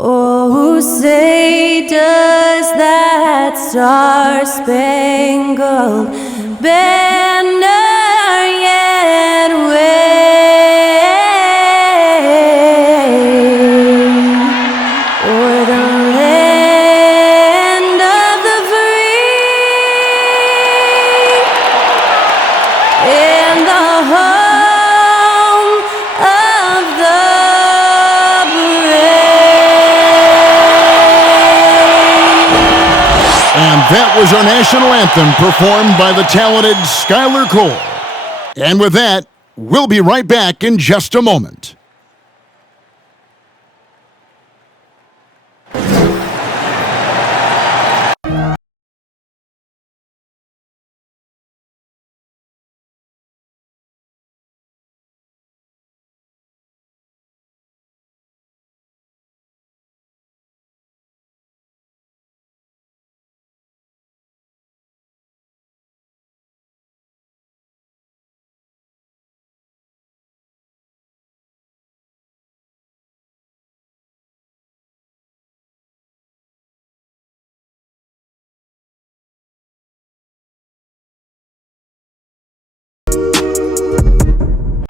Oh, say does that star-spangled banner yet wave o'er the land of the free and the home of the And that was our national anthem performed by the talented Skylar Cole. And with that, we'll be right back in just a moment.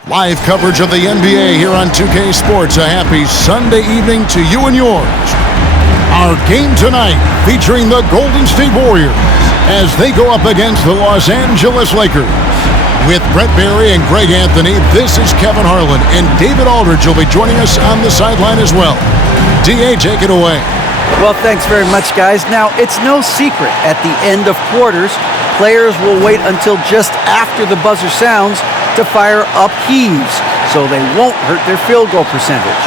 Live coverage of the NBA here on 2K Sports. A happy Sunday evening to you and yours. Our game tonight featuring the Golden State Warriors as they go up against the Los Angeles Lakers. With Brett Barry and Greg Anthony, this is Kevin Harlan, and David Aldridge will be joining us on the sideline as well. D.A., take it away. Well, thanks very much, guys. Now, it's no secret at the end of quarters, players will wait until just after the buzzer sounds to fire up heaves, so they won't hurt their field goal percentage.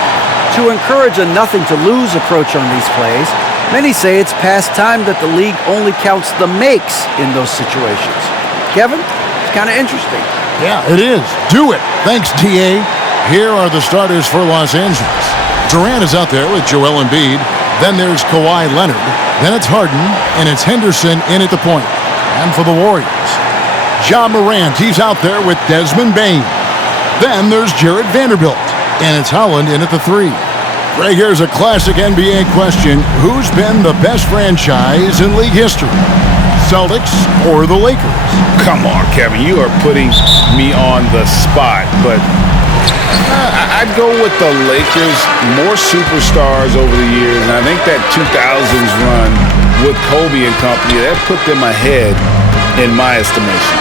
To encourage a nothing-to-lose approach on these plays, many say it's past time that the league only counts the makes in those situations. Kevin, it's kind of interesting. Yeah, it is. Do it. Thanks, D.A. Here are the starters for Los Angeles. Durant is out there with Joel Embiid. Then there's Kawhi Leonard. Then it's Harden, and it's Henderson in at the point. And for the Warriors, Ja Morant, he's out there with Desmond Bane. Then there's Jared Vanderbilt, and it's Holland in at the 3. Greg, here's a classic NBA question. Who's been the best franchise in league history? Celtics or the Lakers? Come on, Kevin, you are putting me on the spot, but I'd go with the Lakers. More superstars over the years, and I think that 2000s run with Kobe and company, that put them ahead in my estimation.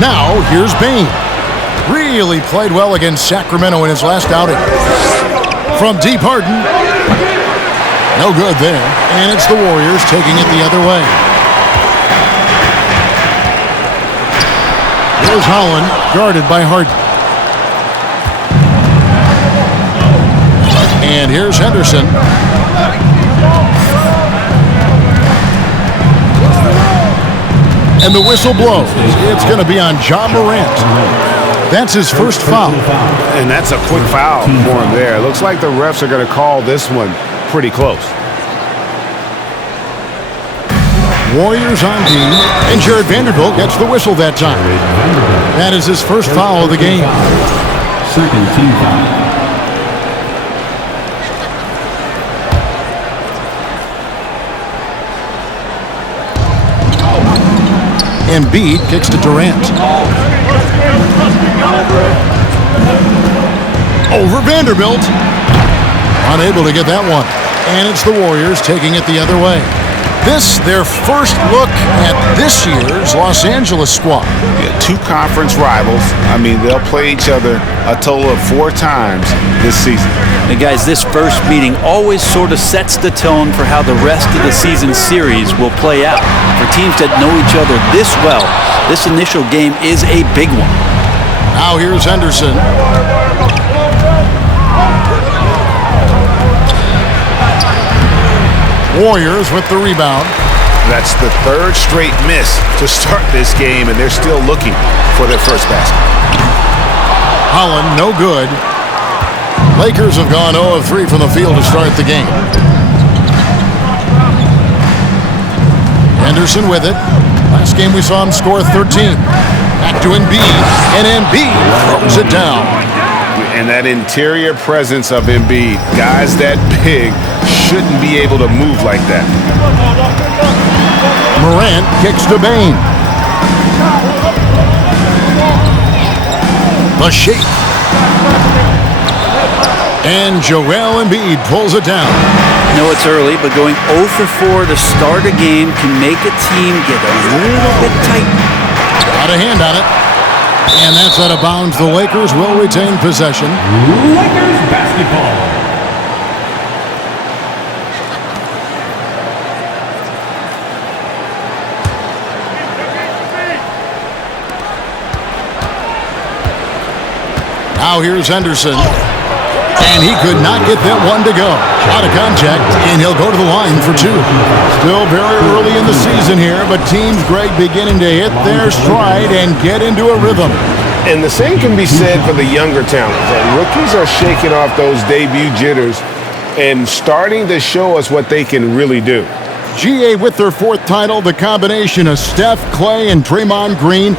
Now, here's Bane. Really played well against Sacramento in his last outing. From deep, Harden. No good there. And it's the Warriors taking it the other way. Here's Holland, guarded by Harden. And here's Henderson. And the whistle blows. It's going to be on Ja Morant. That's his first foul. And that's a quick foul for him there. Looks like the refs are going to call this one pretty close. Warriors on D, and Jared Vanderbilt gets the whistle that time. That is his first foul of the game. Second team foul. Embiid kicks to Durant. Over Vanderbilt. Unable to get that one. And it's the Warriors taking it the other way. This, their first look at this year's Los Angeles squad. Yeah, 2 conference rivals. I mean, they'll play each other a total of 4 times this season. And guys, this first meeting always sort of sets the tone for how the rest of the season series will play out. For teams that know each other this well, this initial game is a big one. Now here's Henderson. Warriors with the rebound. That's the 3rd straight miss to start this game, and they're still looking for their first basket. Holland, no good. Lakers have gone 0 of 3 from the field to start the game. Henderson with it. Last game we saw him score 13. Back to Embiid, and Embiid throws it down. And that interior presence of Embiid, guys that big shouldn't be able to move like that. Morant kicks to Bane. The shake. And Joel Embiid pulls it down. I know it's early, but going 0 for 4 to start a game can make a team get a little bit tight. Got a hand on it. And that's out of bounds. The Lakers will retain possession. Lakers basketball. Now here's Henderson. And he could not get that one to go. Out of contact, and he'll go to the line for 2. Still very early in the season here, but teams, Greg, beginning to hit their stride and get into a rhythm. And the same can be said for the younger talents. Rookies are shaking off those debut jitters and starting to show us what they can really do. GA with their 4th title, the combination of Steph, Clay, and Draymond Green,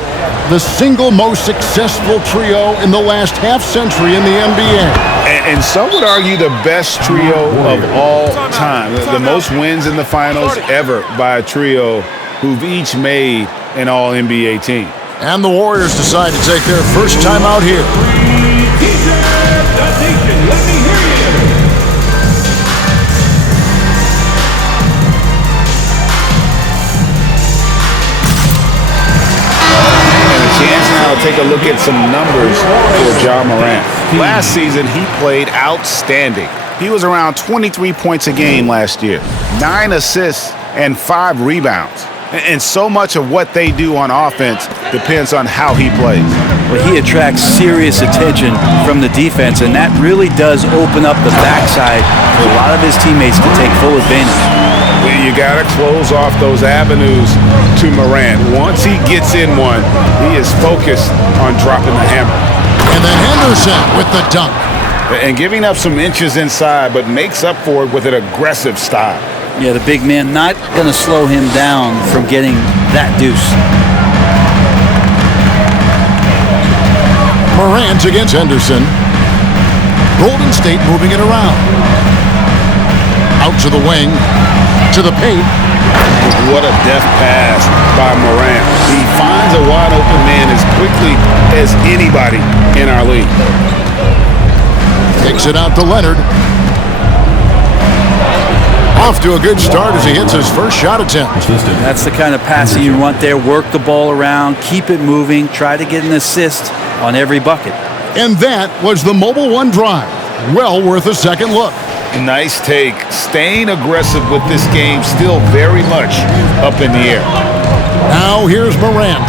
the single most successful trio in the last half-century in the NBA. And some would argue the best trio of all time. The most wins in the finals ever by a trio who've each made an All-NBA team. And the Warriors decide to take their first time out here. Take a look at some numbers for Ja Morant. Last season, he played outstanding. He was around 23 points a game last year, 9 assists and 5 rebounds. And so much of what they do on offense depends on how he plays. Well, he attracts serious attention from the defense, and that really does open up the backside for a lot of his teammates to take full advantage. You got to close off those avenues to Morant. Once he gets in one, he is focused on dropping the hammer. And then Henderson with the dunk. And giving up some inches inside, but makes up for it with an aggressive style. Yeah, the big man not going to slow him down from getting that deuce. Morant against Henderson. Golden State moving it around. Out to the wing. To the paint. What a deft pass by Morant. He finds a wide open man as quickly as anybody in our league. Takes it out to Leonard. Off to a good start as he hits his first shot attempt. That's the kind of passing you want there. Work the ball around, keep it moving, try to get an assist on every bucket. And that was the Mobile One drive. Well worth a second look. Nice take. Staying aggressive with this game, still very much up in the air. Now here's Morant.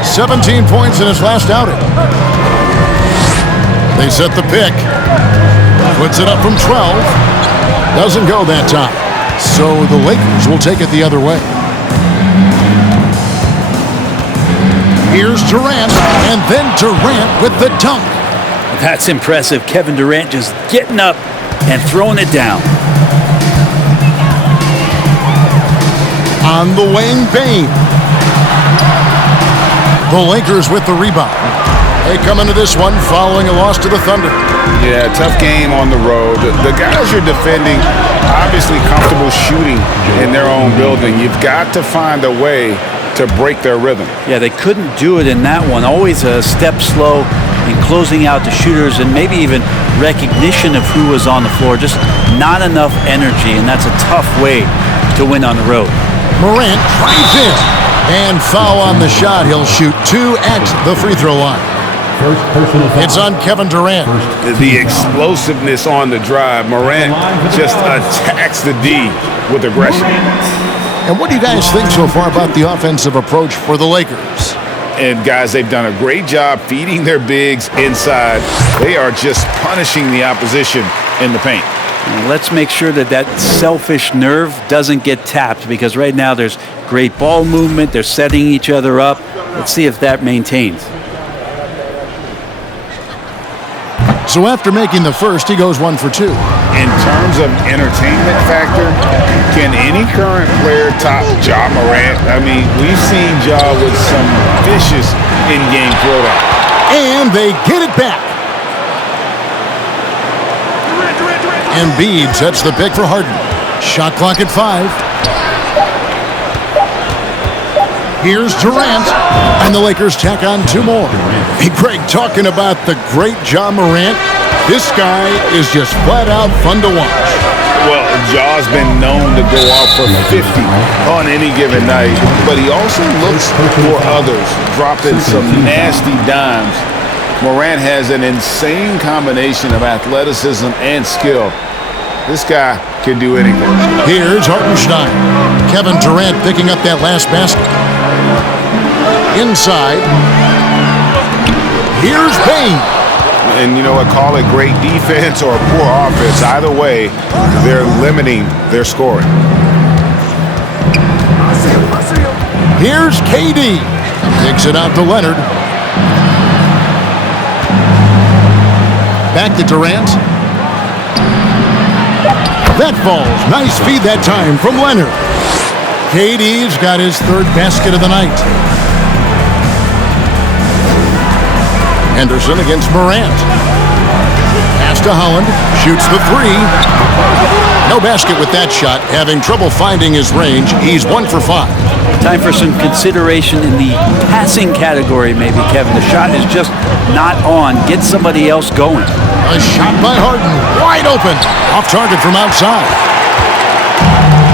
17 points in his last outing. They set the pick. Puts it up from 12. Doesn't go that time. So the Lakers will take it the other way. Here's Durant, and then Durant with the dunk. That's impressive. Kevin Durant just getting up and throwing it down. On the wing, Bane. The Lakers with the rebound. They come into this one following a loss to the Thunder. Yeah, tough game on the road. The guys you're defending obviously comfortable shooting in their own building. You've got to find a way to break their rhythm. Yeah, they couldn't do it in that one. Always a step slow in closing out the shooters and maybe even recognition of who was on the floor. Just not enough energy, and that's a tough way to win on the road. Morant drives in. And foul on the shot. He'll shoot 2 at the free throw line. First personal foul. It's on Kevin Durant. The explosiveness on the drive. Morant just attacks the D with aggression. And what do you guys think so far about the offensive approach for the Lakers? And guys, they've done a great job feeding their bigs inside. They are just punishing the opposition in the paint. Let's make sure that that selfish nerve doesn't get tapped, because right now there's great ball movement. They're setting each other up. Let's see if that maintains. So after making the first, he goes 1 for 2. In terms of entertainment factor, can any current player top Ja Morant? I mean, we've seen Ja with some vicious in-game throwdown. And they get it back. Embiid sets the pick for Harden. Shot clock at 5. Here's Durant, and the Lakers tack on 2 more. Hey, Greg, talking about the great Ja Morant, this guy is just flat out fun to watch. Well, Ja's been known to go off for 50 on any given night, but he also looks for others, dropping some nasty dimes. Morant has an insane combination of athleticism and skill. This guy can do anything. Here's Hartenstein. Kevin Durant picking up that last basket. Inside. Here's Payne. And you know what? Call it great defense or poor offense. Either way, they're limiting their scoring. Here's KD. Kicks it out to Leonard. Back to Durant. That falls. Nice feed that time from Leonard. KD's got his 3rd basket of the night. Henderson against Morant. Pass to Holland. Shoots the 3. No basket with that shot. Having trouble finding his range. He's 1 for 5. Time for some consideration in the passing category, maybe, Kevin. The shot is just not on. Get somebody else going. A shot by Harden. Wide open. Off target from outside.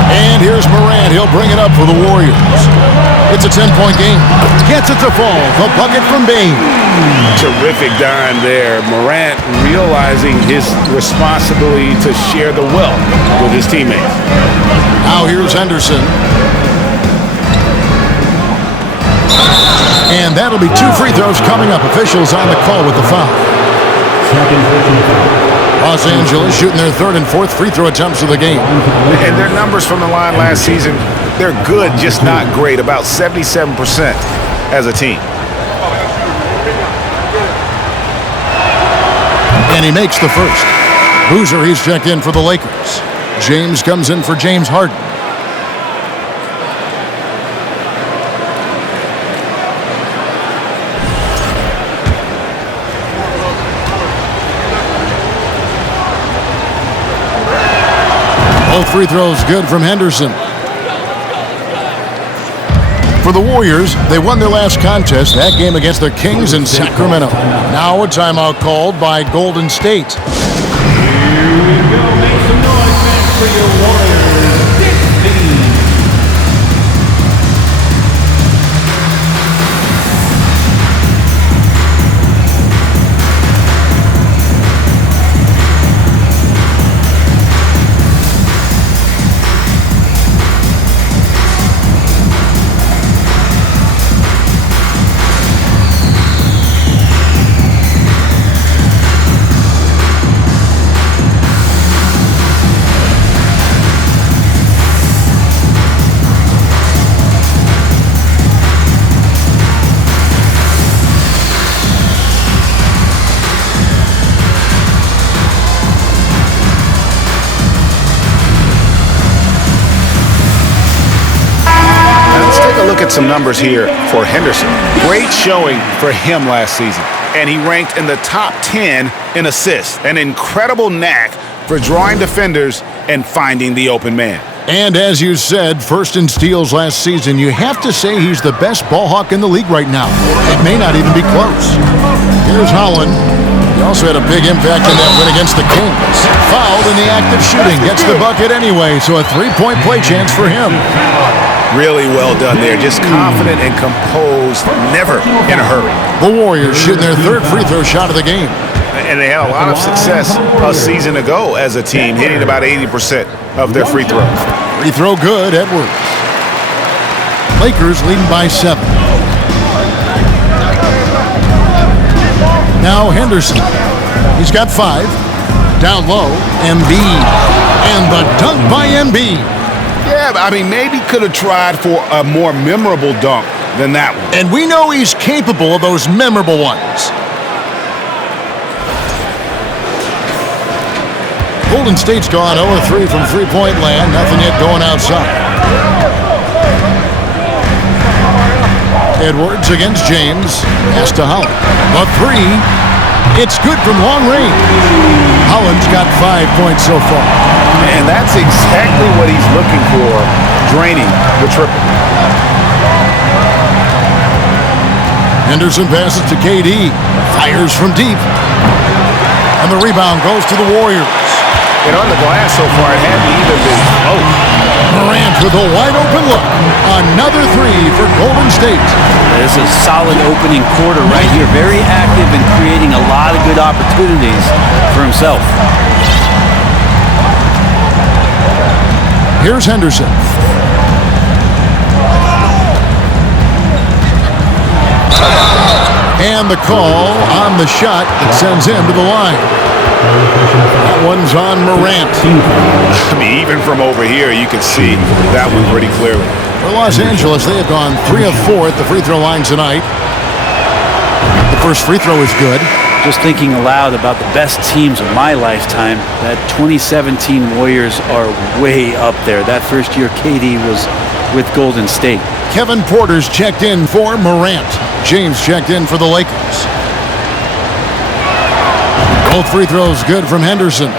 And here's Morant. He'll bring it up for the Warriors. It's a 10-point game. Gets it to fall. The bucket from Bain. Terrific dime there. Morant realizing his responsibility to share the wealth with his teammates. Now here's Henderson. And that'll be 2 free throws coming up. Officials on the call with the foul. Los Angeles shooting their 3rd and 4th free throw attempts of the game. And their numbers from the line last season, they're good, just not great. About 77% as a team. And he makes the first. Boozer, he's checked in for the Lakers. James comes in for James Harden. Both free throws good from Henderson. For the Warriors, they won their last contest, that game against the Kings in Sacramento. Now a timeout called by Golden State. Here we go. Make some noise, fans, for your Warriors. 16. Some numbers here for Henderson. Great showing for him last season. And he ranked in the top 10 in assists. An incredible knack for drawing defenders and finding the open man. And as you said, 1st in steals last season. You have to say he's the best ball hawk in the league right now. It may not even be close. Here's Holland. He also had a big impact in that win against the Kings. Fouled in the act of shooting. Gets the bucket anyway, so a 3-point play chance for him. Really well done there. Just confident and composed, never in a hurry. The Warriors shooting their 3rd free throw shot of the game. And they had a lot of success a season ago as a team, hitting about 80% of their free throws. Free throw good, Edwards. Lakers leading by 7. Now Henderson. He's got 5. Down low, Embiid. And the dunk by Embiid. Yeah, I mean, maybe could have tried for a more memorable dunk than that one. And we know he's capable of those memorable ones. Golden State's gone 0-3 from three-point land. Nothing yet going outside. Edwards against James. Pass to Holland. The 3. It's good from long range. Holland's got 5 points so far. And that's exactly what he's looking for, draining the triple. Henderson passes to KD. Fires from deep. And the rebound goes to the Warriors. And on the glass so far, it hadn't even been close. Morant with a wide-open look. Another three for Golden State. This is a solid opening quarter right here. Very active and creating a lot of good opportunities for himself. Here's Henderson. And the call on the shot that sends him to the line. That one's on Morant. I mean, even from over here, you can see that one pretty clearly. For Los Angeles, they have gone 3 of 4 at the free throw line tonight. The first free throw is good. Just thinking aloud about the best teams of my lifetime, that 2017 Warriors are way up there. That first year KD was with Golden State. Kevin Porter's checked in for Morant. James checked in for the Lakers. Both free throws good from Henderson.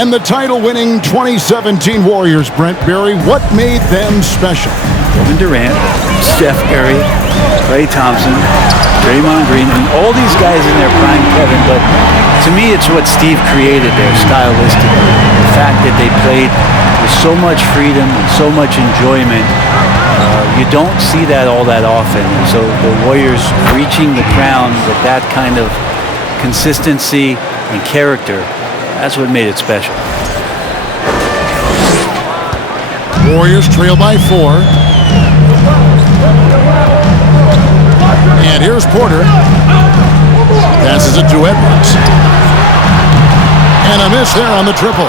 And the title-winning 2017 Warriors, Brent Berry, what made them special? Kevin Durant, Steph Curry, Klay Thompson, Draymond Green, and all these guys in their prime, Kevin, but to me it's what Steve created there stylistically. The fact that they played with so much freedom and so much enjoyment. You don't see that all that often. And so the Warriors reaching the crown with that kind of consistency and character, that's what made it special. Warriors trail by 4. And here's Porter. Passes it to Edwards. And a miss there on the triple.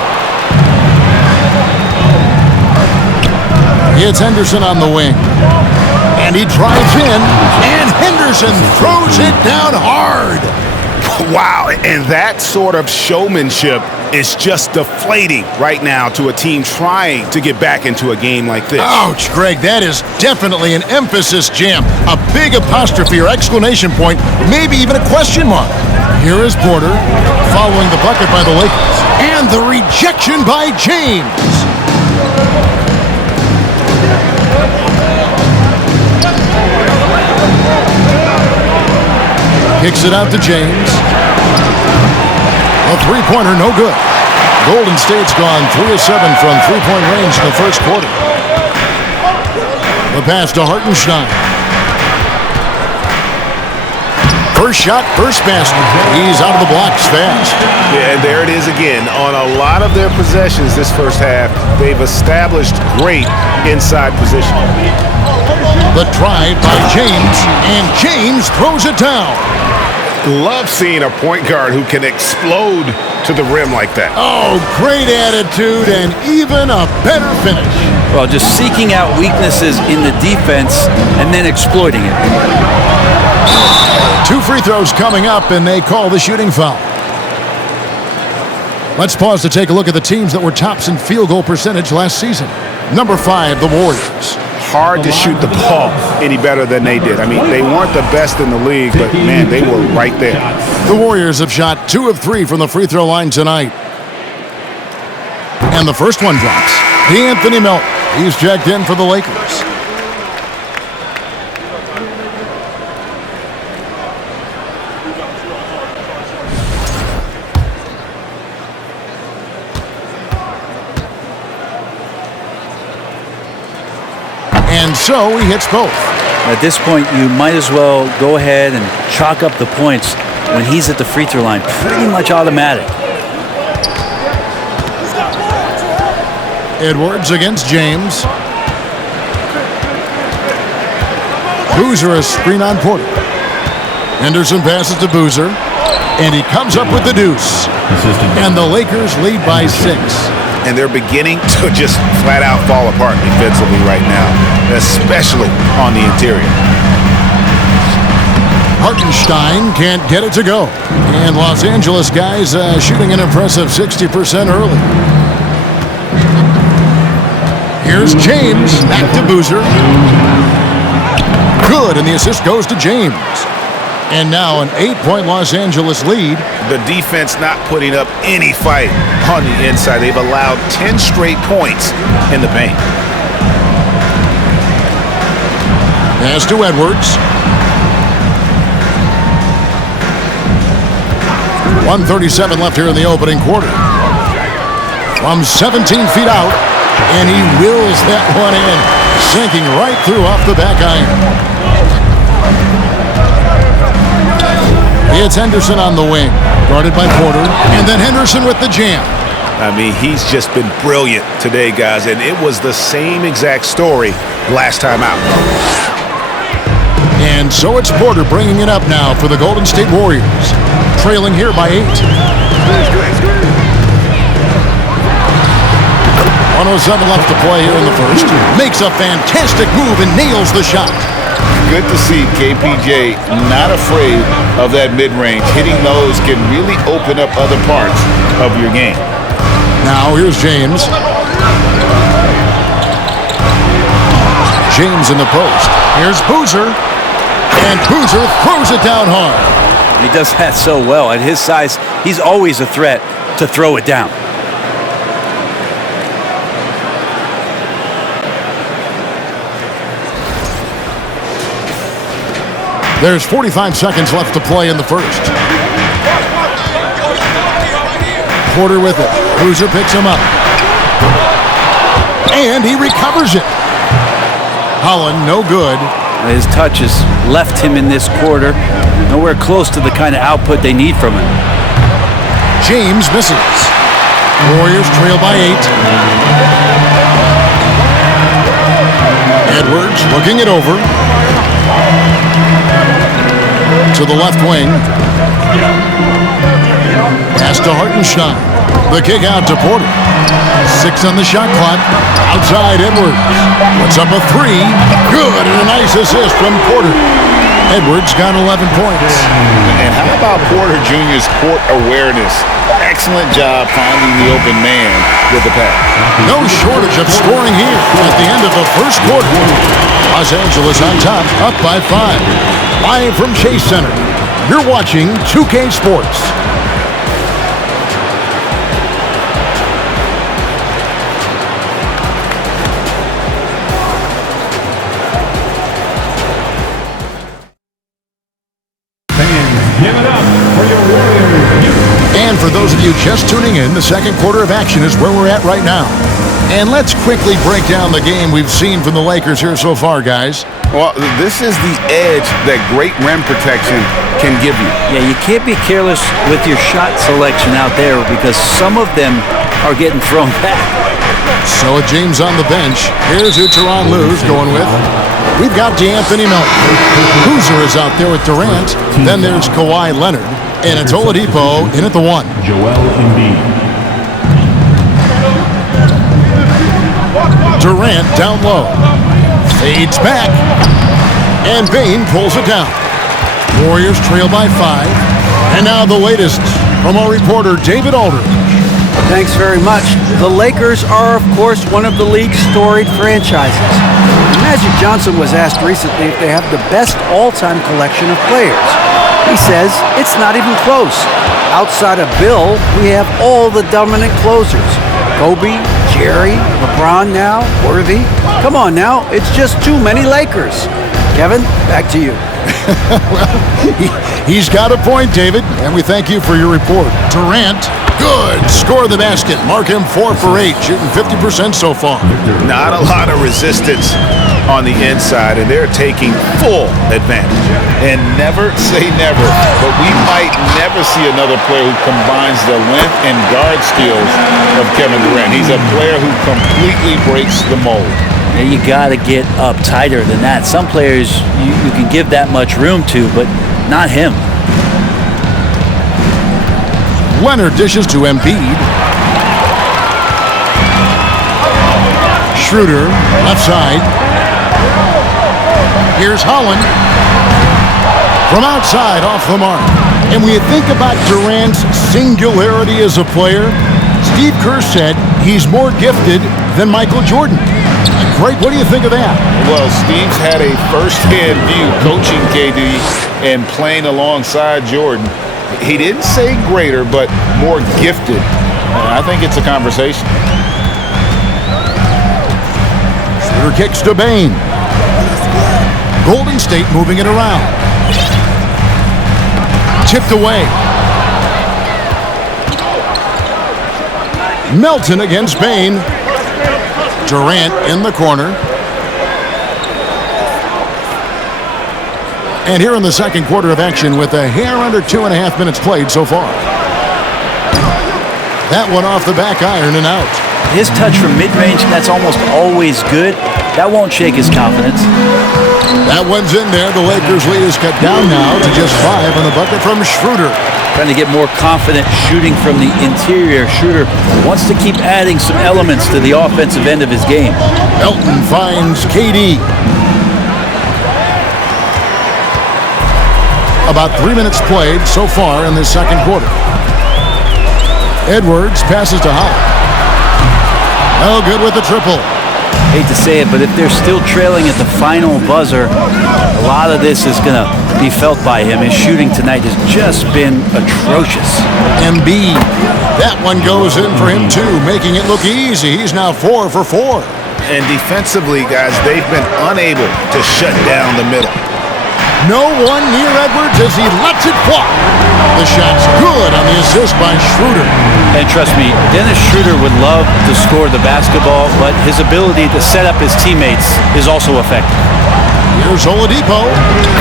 It's Henderson on the wing. And he drives in. And Henderson throws it down hard. Wow, and that sort of showmanship is just deflating right now to a team trying to get back into a game like this. Ouch, Greg, that is definitely an emphasis jam. A big apostrophe or exclamation point, maybe even a question mark. Here is Porter, following the bucket by the Lakers. And the rejection by James. Kicks it out to James. A three-pointer, no good. Golden State's gone 3 of 7 from three-point range in the first quarter. The pass to Hartenstein. First shot, first basket. He's out of the blocks fast. Yeah, and there it is again. On a lot of their possessions this first half, they've established great inside position. The drive by James, and James throws it down. Love seeing a point guard who can explode to the rim like that. Oh, great attitude and even a better finish. Well, just seeking out weaknesses in the defense and then exploiting it. 2 free throws coming up, and they call the shooting foul. Let's pause to take a look at the teams that were tops in field goal percentage last season. Number 5, the Warriors. Hard to shoot the ball any better than they did. I mean, they weren't the best in the league, but man, they were right there. The Warriors have shot 2 of 3 from the free throw line tonight. And the first one drops. D'Anthony Melton. He's checked in for the Lakers. And so he hits both. At this point, you might as well go ahead and chalk up the points when he's at the free throw line. Pretty much automatic. Edwards against James. Boozer a screen on Porter. Henderson passes to Boozer. And he comes up with the deuce. And the Lakers lead by 6. And they're beginning to just flat out fall apart defensively right now, especially on the interior. Hartenstein can't get it to go. And Los Angeles guys shooting an impressive 60% early. Here's James, back to Boozer. Good, and the assist goes to James. And now an 8-point Los Angeles lead. The defense not putting up any fight on the inside. They've allowed 10 straight points in the paint. Pass to Edwards. 1:37 left here in the opening quarter. From 17 feet out, and he wills that one in, sinking right through off the back iron. It's Henderson on the wing, guarded by Porter, and then Henderson with the jam. I mean, he's just been brilliant today, guys, and it was the same exact story last time out. And so it's Porter bringing it up now for the Golden State Warriors, trailing here by 8. 1:07 left to play here in the first. Makes a fantastic move and nails the shot. Good to see KPJ not afraid of that mid-range. Hitting those can really open up other parts of your game. Now here's James. James in the post. Here's Boozer. And Boozer throws it down hard. He does that so well. At his size, he's always a threat to throw it down. There's 45 seconds left to play in the first. Porter with it. Boozer picks him up. And he recovers it. Holland, no good. His touch has left him in this quarter. Nowhere close to the kind of output they need from him. James misses. Warriors trail by 8. Edwards looking it over. To the left wing. Pass to Hartenstein. The kick out to Porter. 6 on the shot clock. Outside Edwards. Puts up a 3. Good, and a nice assist from Porter. Edwards got 11 points. And how about Porter Jr.'s court awareness? Excellent job finding the open man with the pass. No shortage of scoring here at the end of the first quarter. Los Angeles on top, up by 5. Live from Chase Center, you're watching 2K Sports. Give it up for your Warriors. And for those of you just tuning in, the second quarter of action is where we're at right now. And let's quickly break down the game we've seen from the Lakers here so far, guys. Well, this is the edge that great rim protection can give you. Yeah, you can't be careless with your shot selection out there because some of them are getting thrown back. So with James on the bench, here's who Tyronn Lue's going with. We've got DeAnthony Melton. Boozer is out there with Durant. Then there's Kawhi Leonard. And it's Oladipo in at the 1. Joel Embiid. Durant down low. Fades back. And Bane pulls it down. Warriors trail by 5. And now the latest from our reporter, David Aldridge. Thanks very much. The Lakers are, of course, one of the league's storied franchises. Magic Johnson was asked recently if they have the best all-time collection of players. He says it's not even close. Outside of Bill, we have all the dominant closers. Kobe, Jerry, LeBron now, Worthy. Come on now, it's just too many Lakers. Kevin, back to you. Well, he's got a point, David, and we thank you for your report. Durant, good. Score the basket. Mark him 4 for 8, shooting 50% so far. Not a lot of resistance on the inside, and they're taking full advantage. And never say never, but we might never see another player who combines the length and guard skills of Kevin Durant. He's a player who completely breaks the mold. And you got to get up tighter than that. Some players you can give that much room to, but not him. Leonard dishes to Embiid. Schroeder, left side. Here's Holland. From outside, off the mark. And when you think about Durant's singularity as a player, Steve Kerr said he's more gifted than Michael Jordan. Greg, what do you think of that? Well, Steve's had a first-hand view coaching KD and playing alongside Jordan. He didn't say greater, but more gifted. I think it's a conversation. Schroeder kicks to Bane. Golden State moving it around. Tipped away. Melton against Bane. Durant in the corner. And here in the second quarter of action with a hair under 2.5 minutes played so far. That one off the back iron and out. His touch from mid-range, that's almost always good. That won't shake his confidence. That one's in there. The Lakers' lead is cut down now to just 5 on the bucket from Schroeder. Trying to get more confident shooting from the interior. Schroeder wants to keep adding some elements to the offensive end of his game. Melton finds KD. About 3 minutes played so far in this second quarter. Edwards passes to Howard. No good with the triple. Hate to say it, but if they're still trailing at the final buzzer, a lot of this is going to be felt by him. His shooting tonight has just been atrocious. Embiid. That one goes in for him too, making it look easy. He's now 4 for 4. And defensively, guys, they've been unable to shut down the middle. No one near Edwards as he lets it fly. The shot's good on the assist by Schroeder. And trust me, Dennis Schroeder would love to score the basketball, but his ability to set up his teammates is also effective. Here's Oladipo.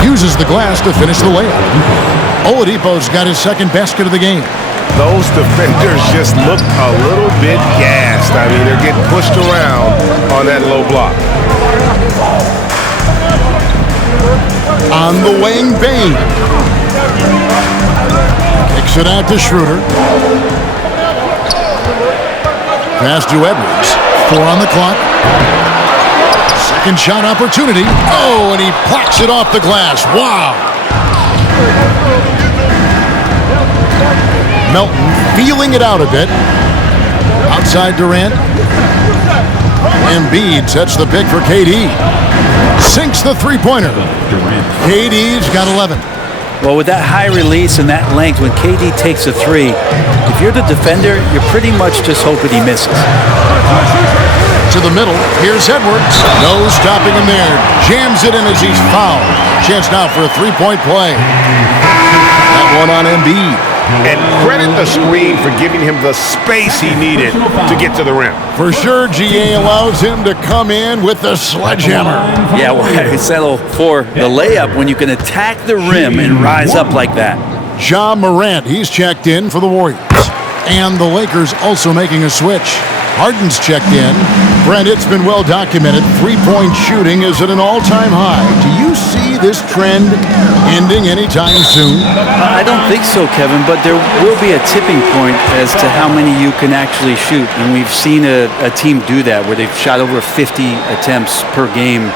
Uses the glass to finish the layup. Oladipo's got his second basket of the game. Those defenders just look a little bit gassed. I mean, they're getting pushed around on that low block. On the wing, Bane. Kicks it out to Schroeder. Pass to Edwards. 4 on the clock. Second shot opportunity. Oh, and he plucks it off the glass. Wow. Melton feeling it out a bit. Outside Durant. Embiid sets the pick for KD. Sinks the three-pointer. KD's got 11. Well, with that high release and that length, when KD takes a three, if you're the defender, you're pretty much just hoping he misses. To the middle, here's Edwards. No stopping him there. Jams it in as he's fouled. Chance now for a three-point play. That one on Embiid. And credit the screen for giving him the space he needed to get to the rim. For sure, GA allows him to come in with the sledgehammer. Yeah, why settle for the layup when you can attack the rim and rise up like that? Ja Morant, he's checked in for the Warriors. And the Lakers also making a switch. Harden's checked in. Brent, it's been well documented. Three-point shooting is at an all-time high. Do you see this trend ending anytime soon? I don't think so, Kevin, but there will be a tipping point as to how many you can actually shoot. And we've seen a team do that where they've shot over 50 attempts per game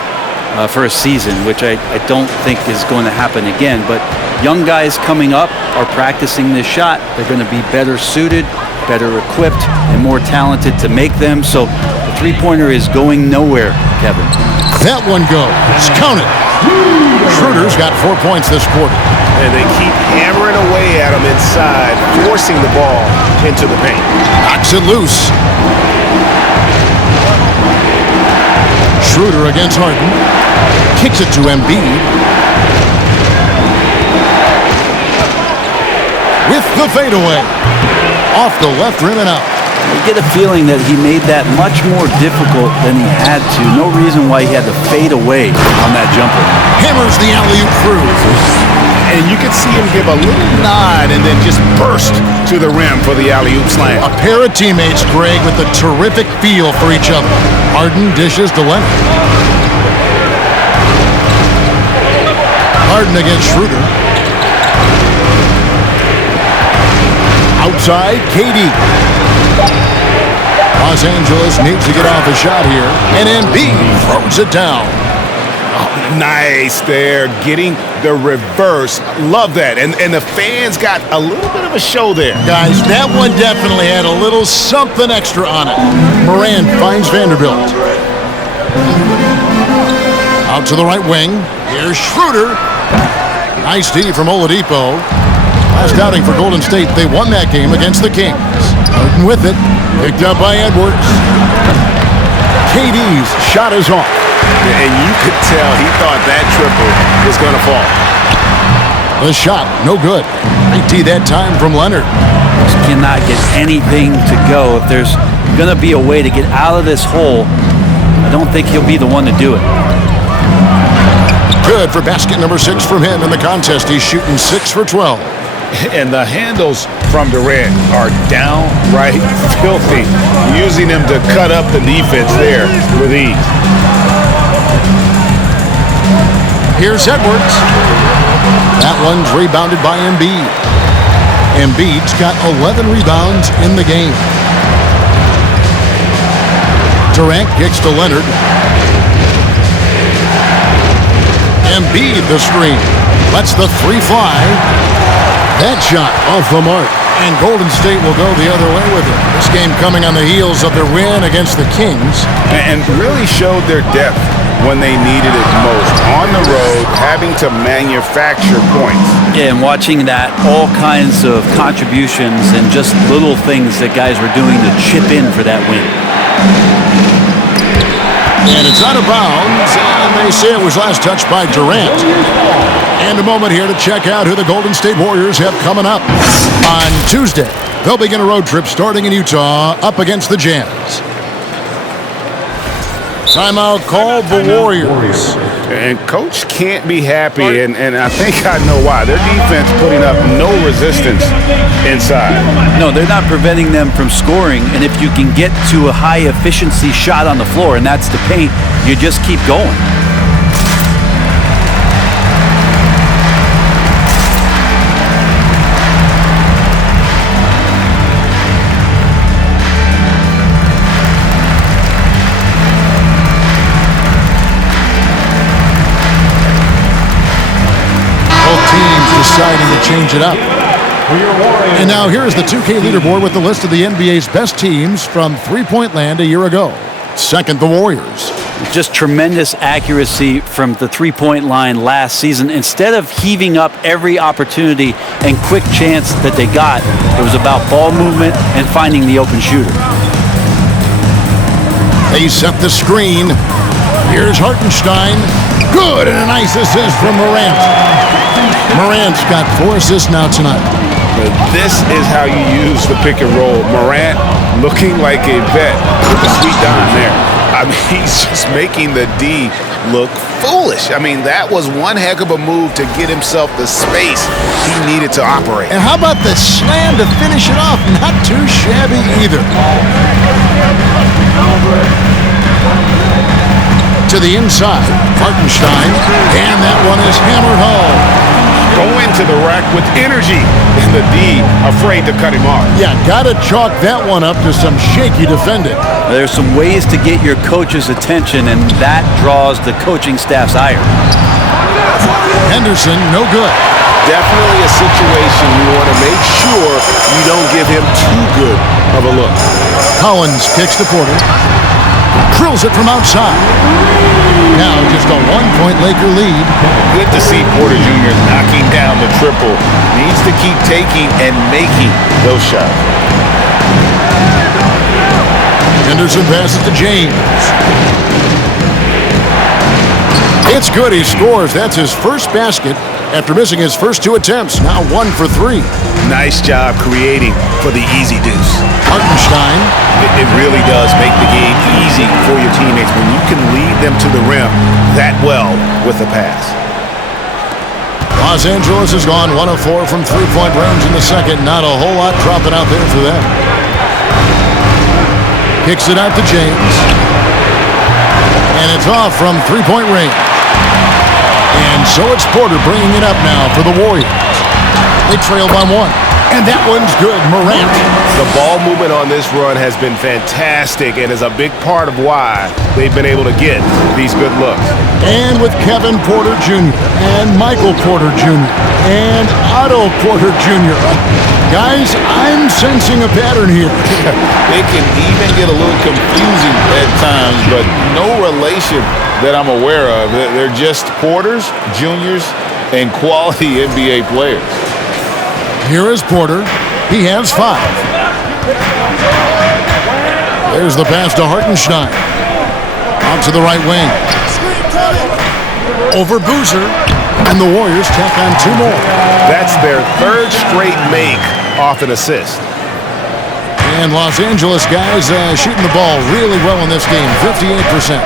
for a season, which I don't think is going to happen again. But young guys coming up are practicing this shot. They're going to be better suited, better equipped, and more talented to make them. So the three-pointer is going nowhere, Kevin. That one goes. Count it. Schroeder's got 4 points this quarter. And they keep hammering away at him inside, forcing the ball into the paint. Knocks it loose. Schroeder against Harden. Kicks it to Embiid. With the fadeaway. Off the left rim and out. You get a feeling that he made that much more difficult than he had to. No reason why he had to fade away on that jumper. Hammers the alley-oop through. And you could see him give a little nod and then just burst to the rim for the alley-oop slam. A pair of teammates, Greg, with a terrific feel for each other. Harden dishes to Leonard. Harden against Schroeder. Outside, KD. Los Angeles needs to get off a shot here. And Embiid throws it down. Oh, nice there, getting the reverse. Love that. And the fans got a little bit of a show there. Guys, that one definitely had a little something extra on it. Moran finds Vanderbilt. Out to the right wing. Here's Schroeder. Nice D from Oladipo. Last outing for Golden State, they won that game against the Kings. Harden with it. Picked up by Edwards. KD's shot is off. And you could tell he thought that triple was going to fall. The shot, no good. Great D that time from Leonard. Just cannot get anything to go. If there's going to be a way to get out of this hole, I don't think he'll be the one to do it. Good for basket number 6 from him in the contest. He's shooting 6 for 12. And the handles from Durant are downright filthy, using him to cut up the defense there with ease. Here's Edwards. That one's rebounded by Embiid. Embiid's got 11 rebounds in the game. Durant kicks to Leonard. Embiid the screen. Lets the 3 fly. That shot off the mark. And Golden State will go the other way with it. This game coming on the heels of their win against the Kings. And really showed their depth when they needed it most. On the road, having to manufacture points. Yeah, and watching that, all kinds of contributions and just little things that guys were doing to chip in for that win. And it's out of bounds, and they say it was last touched by Durant. And a moment here to check out who the Golden State Warriors have coming up. On Tuesday, they'll begin a road trip starting in Utah up against the Jazz. Timeout called the Warriors. And Coach can't be happy, and I think I know why. Their defense putting up no resistance inside. No, they're not preventing them from scoring, and if you can get to a high-efficiency shot on the floor, and that's the paint, you just keep going. Deciding to change it up. And now here is the 2K leaderboard with the list of the NBA's best teams from three-point land a year ago. Second, the Warriors. Just tremendous accuracy from the three-point line last season. Instead of heaving up every opportunity and quick chance that they got, it was about ball movement and finding the open shooter. They set the screen. Here's Hartenstein. Good, and a nice assist from Morant. Morant's got 4 assists now tonight. This is how you use the pick and roll. Morant looking like a vet with the sweet dime there. I mean, he's just making the D look foolish. I mean, that was one heck of a move to get himself the space he needed to operate. And how about the slam to finish it off? Not too shabby either. To the inside, Hartenstein, and that one is hammered home. Go into the rack with energy, and the D afraid to cut him off. Yeah, gotta chalk that one up to some shaky defending. There's some ways to get your coach's attention, and that draws the coaching staff's ire. Henderson, no good. Definitely a situation you want to make sure you don't give him too good of a look. Collins kicks to Porter. Drills it from outside. Now just a 1-point Laker lead. Good to see Porter Jr. knocking down the triple. Needs to keep taking and making those shots. Henderson passes to James. It's good, he scores. That's his first basket after missing his first 2 attempts. Now 1 for 3. Nice job creating for the easy deuce. Hartenstein. It really does make the game easy for your teammates when you can lead them to the rim that well with a pass. Los Angeles has gone 1 of 4 from 3-point range in the second. Not a whole lot dropping out there for them. Kicks it out to James. And it's off from 3-point range. And so it's Porter bringing it up now for the Warriors. They trail by 1. And that one's good, Morant. The ball movement on this run has been fantastic and is a big part of why they've been able to get these good looks. And with Kevin Porter Jr. and Michael Porter Jr. and Otto Porter Jr. Guys, I'm sensing a pattern here. It can even get a little confusing at times, but no relation that I'm aware of. They're just Porters, juniors, and quality NBA players. Here is Porter. He has 5. There's the pass to Hartenstein. Out to the right wing. Over Boozer. And the Warriors tack on 2 more. That's their 3rd straight make off an assist. And Los Angeles guys shooting the ball really well in this game, 58%.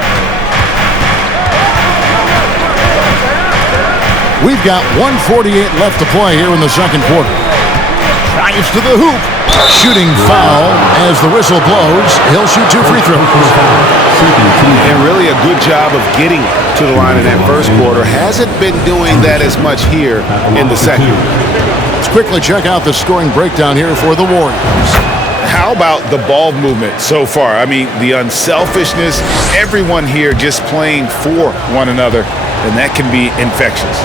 We've got 1:48 left to play here in the second quarter. Drives to the hoop. Shooting foul as the whistle blows. He'll shoot 2 free throws. And really a good job of getting to the line in that first quarter. Hasn't been doing that as much here in the second. Let's quickly check out the scoring breakdown here for the Warriors. How about the ball movement so far? I mean, the unselfishness, everyone here just playing for one another, and that can be infectious.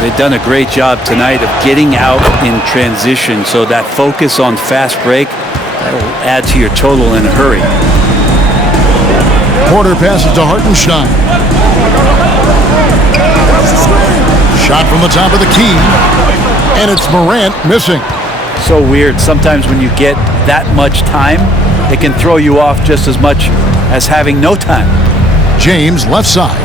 They've done a great job tonight of getting out in transition, so that focus on fast break, that'll add to your total in a hurry. Porter passes to Hartenstein. Shot from the top of the key, and it's Morant missing. So weird. Sometimes when you get that much time, it can throw you off just as much as having no time. James, left side.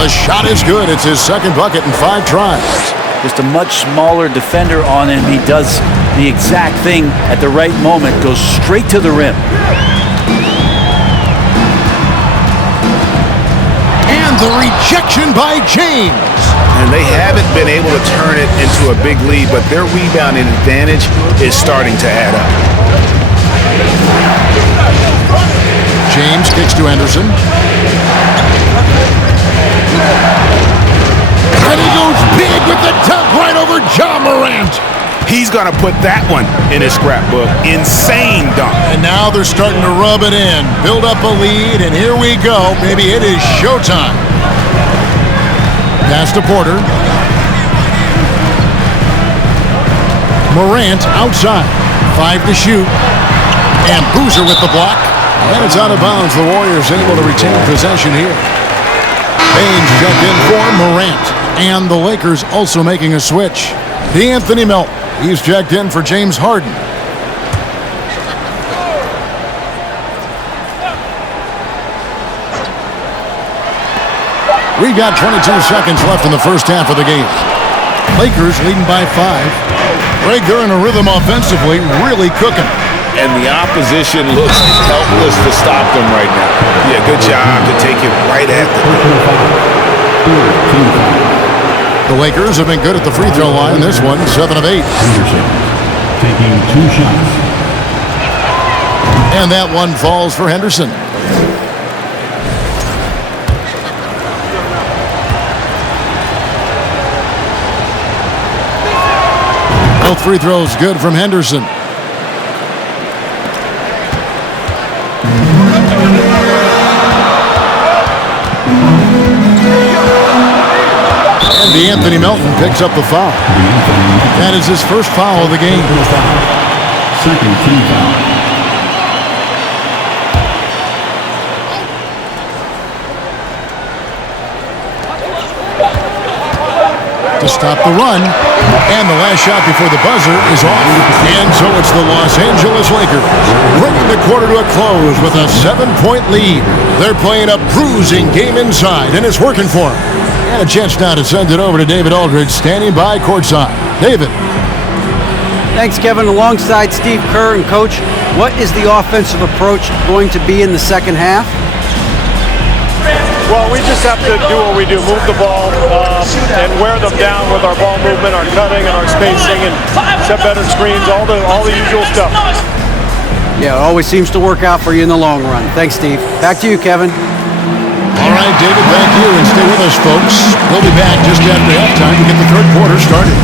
The shot is good. It's his second bucket in 5 tries. Just a much smaller defender on him. He does the exact thing at the right moment, goes straight to the rim. And the rejection by James. And they haven't been able to turn it into a big lead, but their rebounding advantage is starting to add up. James kicks to Henderson. And he goes big with the dunk right over John Morant. He's going to put that one in his scrapbook. Insane dunk. And now they're starting to rub it in, build up a lead, and here we go. Maybe it is showtime. Pass to Porter. Morant outside. 5 to shoot. And Boozer with the block. And it's out of bounds. The Warriors able to retain possession here. Baines checked in for Morant. And the Lakers also making a switch. D'Anthony Melton. He's checked in for James Harden. We've got 22 seconds left in the first half of the game. Lakers leading by 5. Greg, they're in a rhythm offensively, really cooking. And the opposition looks helpless to stop them right now. Yeah, good job to take it right at them. The Lakers have been good at the free throw line. This one, 7 of 8. Henderson taking 2 shots. And that one falls for Henderson. Both free throws good from Henderson. And D'Anthony Melton picks up the foul. That is his first foul of the game. Second team foul. To stop the run. And the last shot before the buzzer is off. And so it's the Los Angeles Lakers bringing the quarter to a close with a 7-point lead. They're playing a bruising game inside, and it's working for them. And a chance now to send it over to David Aldridge, standing by courtside. David. Thanks, Kevin. Alongside Steve Kerr and Coach, what is the offensive approach going to be in the second half? Well, we just have to do what we do, move the ball and wear them down with our ball movement, our cutting, and our spacing, and set better screens, all the usual stuff. Yeah, it always seems to work out for you in the long run. Thanks, Steve. Back to you, Kevin. All right, David, thank you, and stay with us, folks. We'll be back just after halftime to get the third quarter started.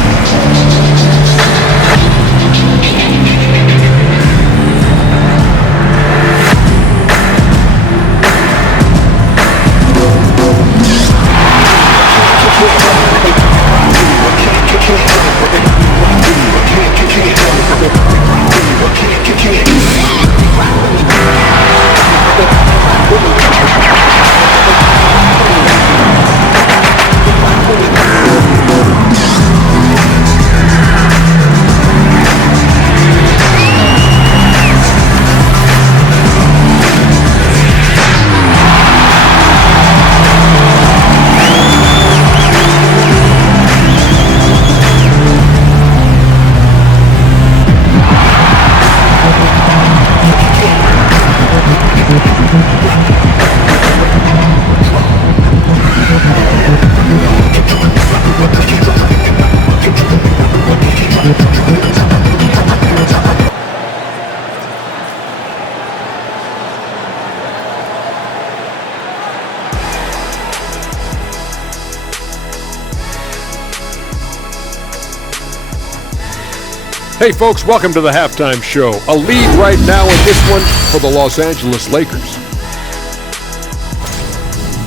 Hey folks, welcome to the halftime show. A lead right now in this one for the Los Angeles Lakers.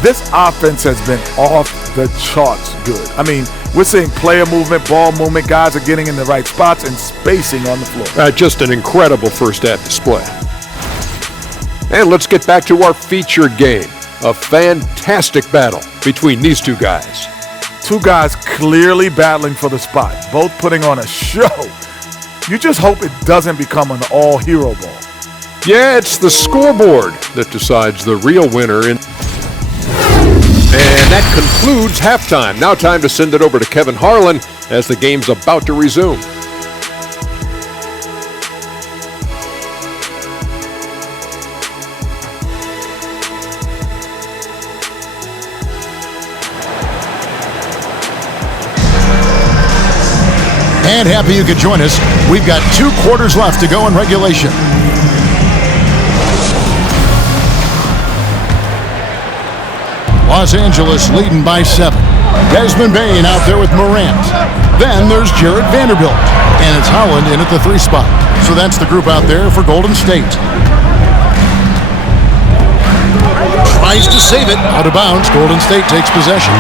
This offense has been off the charts good. I mean, we're seeing player movement, ball movement, guys are getting in the right spots and spacing on the floor. Just an incredible first half display. And let's get back to our featured game. A fantastic battle between these two guys. Two guys clearly battling for the spot, both putting on a show. You just hope it doesn't become an all-hero ball. Yeah, it's the scoreboard that decides the real winner. And that concludes halftime. Now time to send it over to Kevin Harlan as the game's about to resume. And happy you could join us. We've got 2 quarters left to go in regulation. Los Angeles leading by 7. Desmond Bain out there with Morant. Then there's Jared Vanderbilt. And it's Holland in at the 3 spot. So that's the group out there for Golden State. Tries to save it. Out of bounds. Golden State takes possession.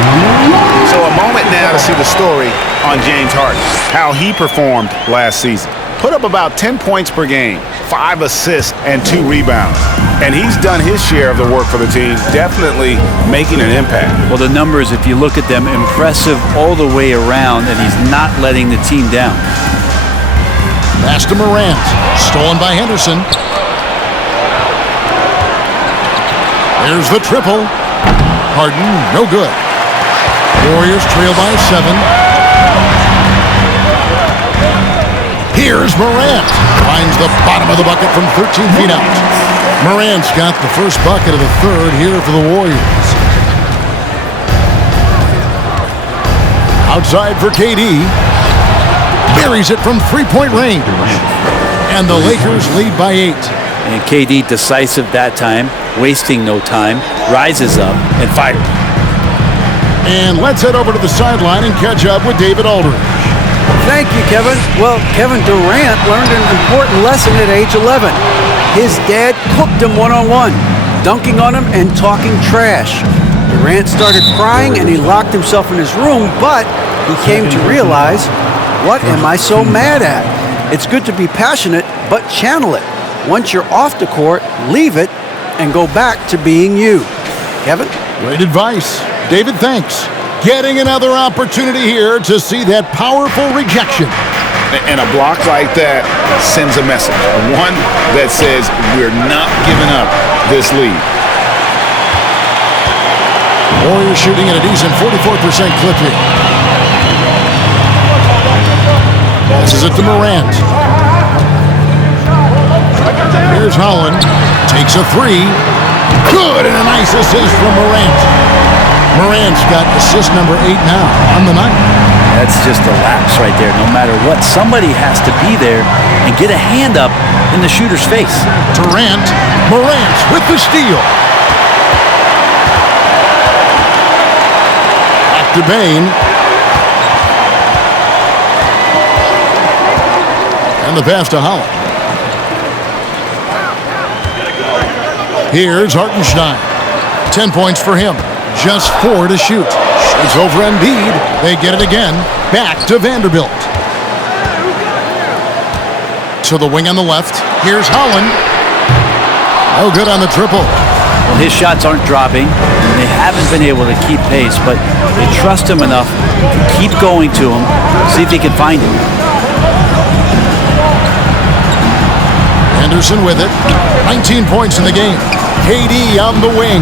So a moment now to see the story on James Harden, how he performed last season. Put up about 10 points per game, 5 assists, and 2 rebounds. And he's done his share of the work for the team, definitely making an impact. Well, the numbers, if you look at them, impressive all the way around, and he's not letting the team down. Pass to Morant. Stolen by Henderson. There's the triple. Harden, no good. Warriors trail by 7. Here's Morant. Finds the bottom of the bucket from 13 feet out. Morant's got the first bucket of the 3rd here for the Warriors. Outside for KD. Buries it from 3-point range. And the Lakers lead by 8. And KD decisive that time, wasting no time, rises up and fires. And let's head over to the sideline and catch up with David Aldridge. Thank you, Kevin. Well, Kevin Durant learned an important lesson at age 11. His dad cooked him one-on-one, dunking on him and talking trash. Durant started crying and he locked himself in his room, but he came to realize, what am I so mad at? It's good to be passionate, but channel it. Once you're off the court, leave it and go back to being you. Kevin? Great advice. David, thanks. Getting another opportunity here to see that powerful rejection. And a block like that sends a message. One that says we're not giving up this lead. Warriors shooting at a decent 44% clip here. Passes it to Morant. Here's Holland. Takes a 3. Good, and a nice assist from Morant. Morant's got assist number 8 now on the night. That's just a lapse right there. No matter what, somebody has to be there and get a hand up in the shooter's face. Durant. Morant with the steal. Back to Bain. And the pass to Holland. Here's Hartenstein. 10 points for him. Just 4 to shoot. Shoots over Embiid. They get it again. Back to Vanderbilt. To the wing on the left. Here's Holland. No good on the triple. Well, his shots aren't dropping. They haven't been able to keep pace, but they trust him enough to keep going to him, see if they can find him. Henderson with it. 19 points in the game. KD on the wing.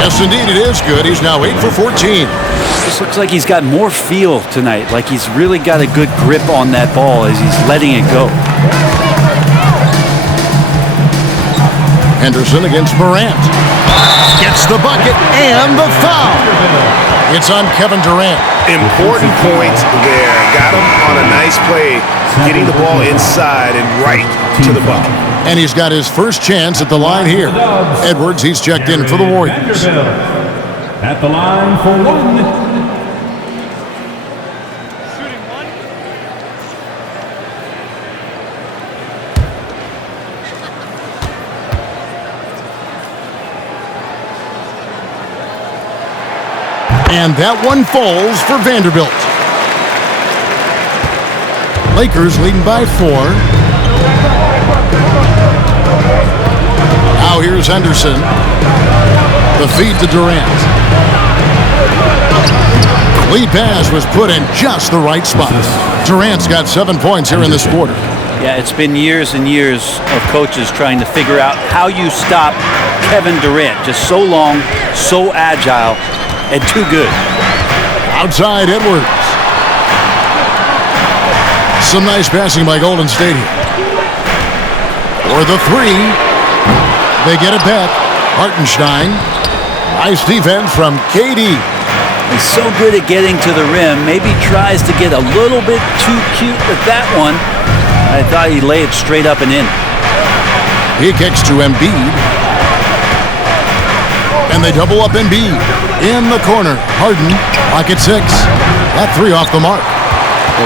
Yes, indeed, it is good. He's now 8 for 14. This looks like he's got more feel tonight, like he's really got a good grip on that ball as he's letting it go. Henderson against Morant. Gets the bucket and the foul. It's on Kevin Durant. Important point there. Got him on a nice play, getting the ball inside and right to the bucket. And he's got his first chance at the line here. Edwards, he's checked in for the Warriors. At the line for 1. And that one falls for Vanderbilt. Lakers leading by 4. Now here's Henderson. The feed to Durant. Lead pass was put in just the right spot. Durant's got 7 points here in this quarter. Yeah, it's been years and years of coaches trying to figure out how you stop Kevin Durant. Just so long, so agile, and too good. Outside Edwards. Some nice passing by Golden State here. For the 3. They get it back. Hartenstein. Nice defense from KD. He's so good at getting to the rim. Maybe tries to get a little bit too cute with that one. I thought he'd lay it straight up and in. He kicks to Embiid. And they double up Embiid. In the corner. Harden, pocket 6. That 3 off the mark.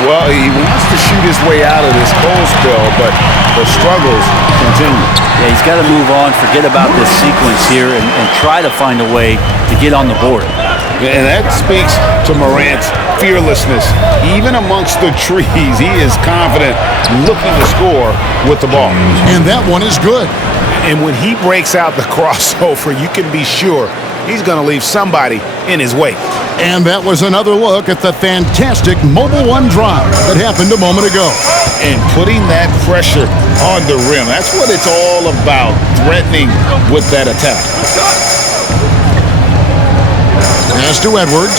Well, he wants to shoot his way out of this cold spell, but the struggles continue. Yeah, he's got to move on, forget about this sequence here, and try to find a way to get on the board. And that speaks to Morant's fearlessness. Even amongst the trees, he is confident, looking to score with the ball. And that one is good. And when he breaks out the crossover, you can be sure he's going to leave somebody in his way. And that was another look at the fantastic Mobile One drive that happened a moment ago. And putting that pressure on the rim, that's what it's all about, threatening with that attack. Pass to Edwards.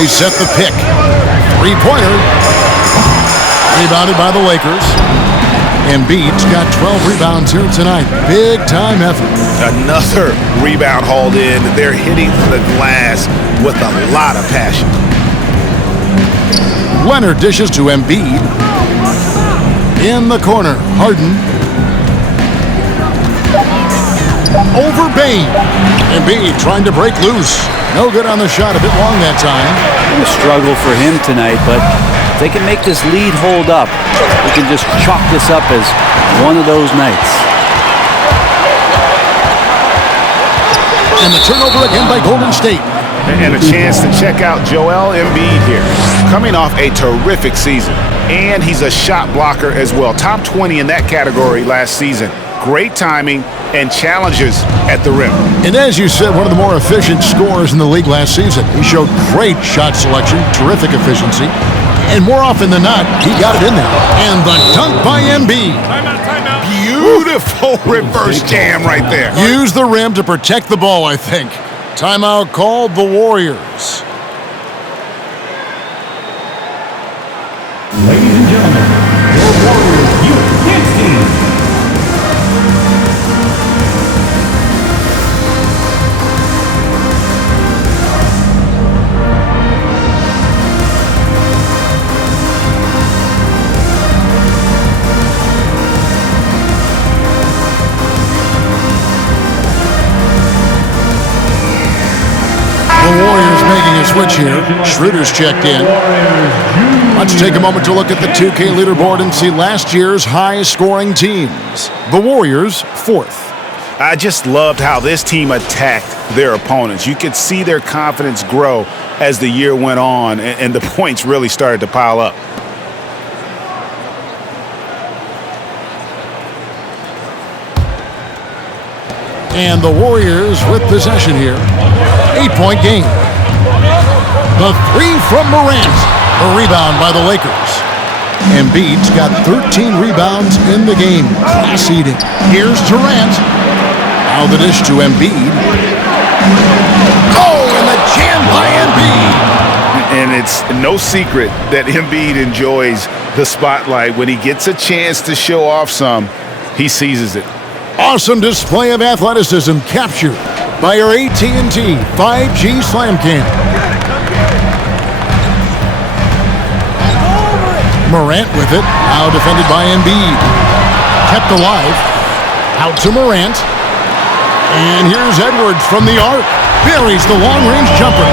They set the pick. 3-pointer. Rebounded by the Lakers. Embiid's got 12 rebounds here tonight. Big time effort. Another rebound hauled in. They're hitting the glass with a lot of passion. Leonard dishes to Embiid. In the corner, Harden. Over Bain. Embiid trying to break loose. No good on the shot. A bit long that time. A struggle for him tonight, but if they can make this lead hold up, we can just chalk this up as one of those nights. And the turnover again by Golden State. And a chance to check out Joel Embiid here. Coming off a terrific season. And he's a shot blocker as well. Top 20 in that category last season. Great timing and challenges at the rim. And as you said, one of the more efficient scorers in the league last season. He showed great shot selection, terrific efficiency. And more often than not, he got it in there. And the dunk by Embiid. Timeout. Beautiful reverse jam right there. Use the rim to protect the ball, I think. Timeout called the Warriors. Ladies and gentlemen, your Warriors Youth Kids Team. The Warriors making a switch here. Schroeder's checked in. Let's take a moment to look at the 2K leaderboard and see last year's high-scoring teams. The Warriors, 4th. I just loved how this team attacked their opponents. You could see their confidence grow as the year went on, and the points really started to pile up. And the Warriors with possession here. 8-point game. The 3 from Morant. The rebound by the Lakers. Embiid's got 13 rebounds in the game. Class eating. Here's Durant. Now the dish to Embiid. Oh, and the jam by Embiid. And it's no secret that Embiid enjoys the spotlight. When he gets a chance to show off some, he seizes it. Awesome display of athleticism captured by our AT&T 5G Slam Cam. Morant with it, now defended by Embiid. Kept alive, out to Morant. And here's Edwards from the arc. Buries the long-range jumper.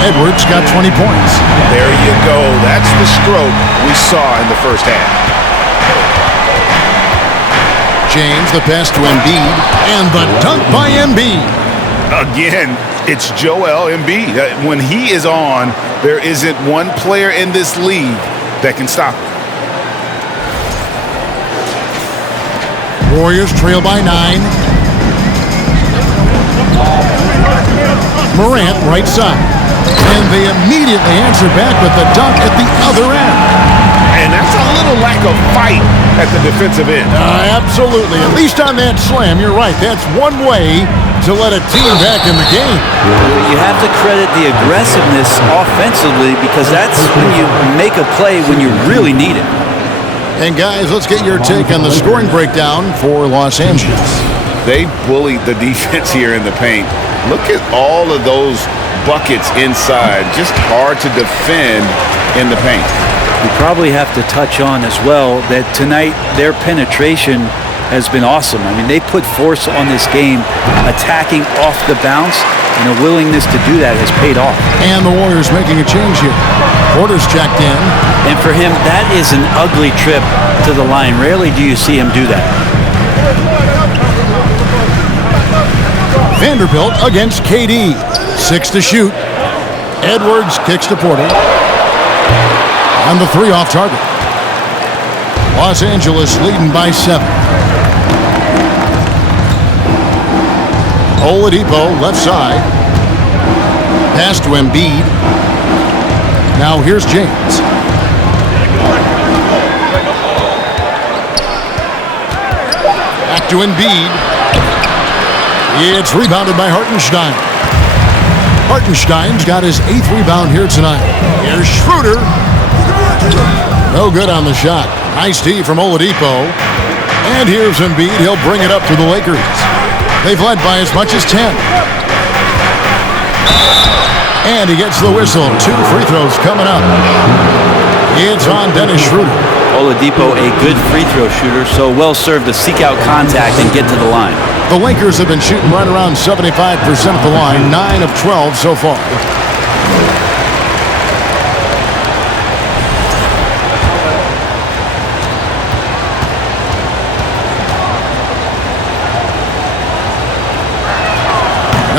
Edwards got 20 points. There you go. That's the stroke we saw in the first half. James, the pass to Embiid, and the dunk by Embiid. Again, it's Joel Embiid. When he is on, there isn't one player in this league that can stop him. Warriors trail by 9. Morant, right side. And they immediately answer back with the dunk at the other end. And that's a little lack of fight at the defensive end. Absolutely. At least on that slam, you're right. That's one way to let a team back in the game. But you have to credit the aggressiveness offensively because that's when you make a play when you really need it. And guys, let's get your take on the scoring breakdown for Los Angeles. They bullied the defense here in the paint. Look at all of those buckets inside. Just hard to defend in the paint. We probably have to touch on as well that tonight their penetration has been awesome. I mean, they put force on this game, attacking off the bounce, and a willingness to do that has paid off. And the Warriors making a change here. Porter's checked in. And for him, that is an ugly trip to the line. Rarely do you see him do that. Vanderbilt against KD. 6 to shoot. Edwards kicks to Porter. And the 3 off target. Los Angeles leading by 7. Oladipo left side. Pass to Embiid. Now here's James. Back to Embiid. It's rebounded by Hartenstein. Hartenstein's got his 8th rebound here tonight. Here's Schroeder. No good on the shot. Nice D from Oladipo. And here's Embiid. He'll bring it up to the Lakers. They've led by as much as 10. And he gets the whistle. 2 free throws coming up. It's on Dennis Schroeder. Oladipo, a good free throw shooter, so well served to seek out contact and get to the line. The Lakers have been shooting right around 75% at the line, 9 of 12 so far.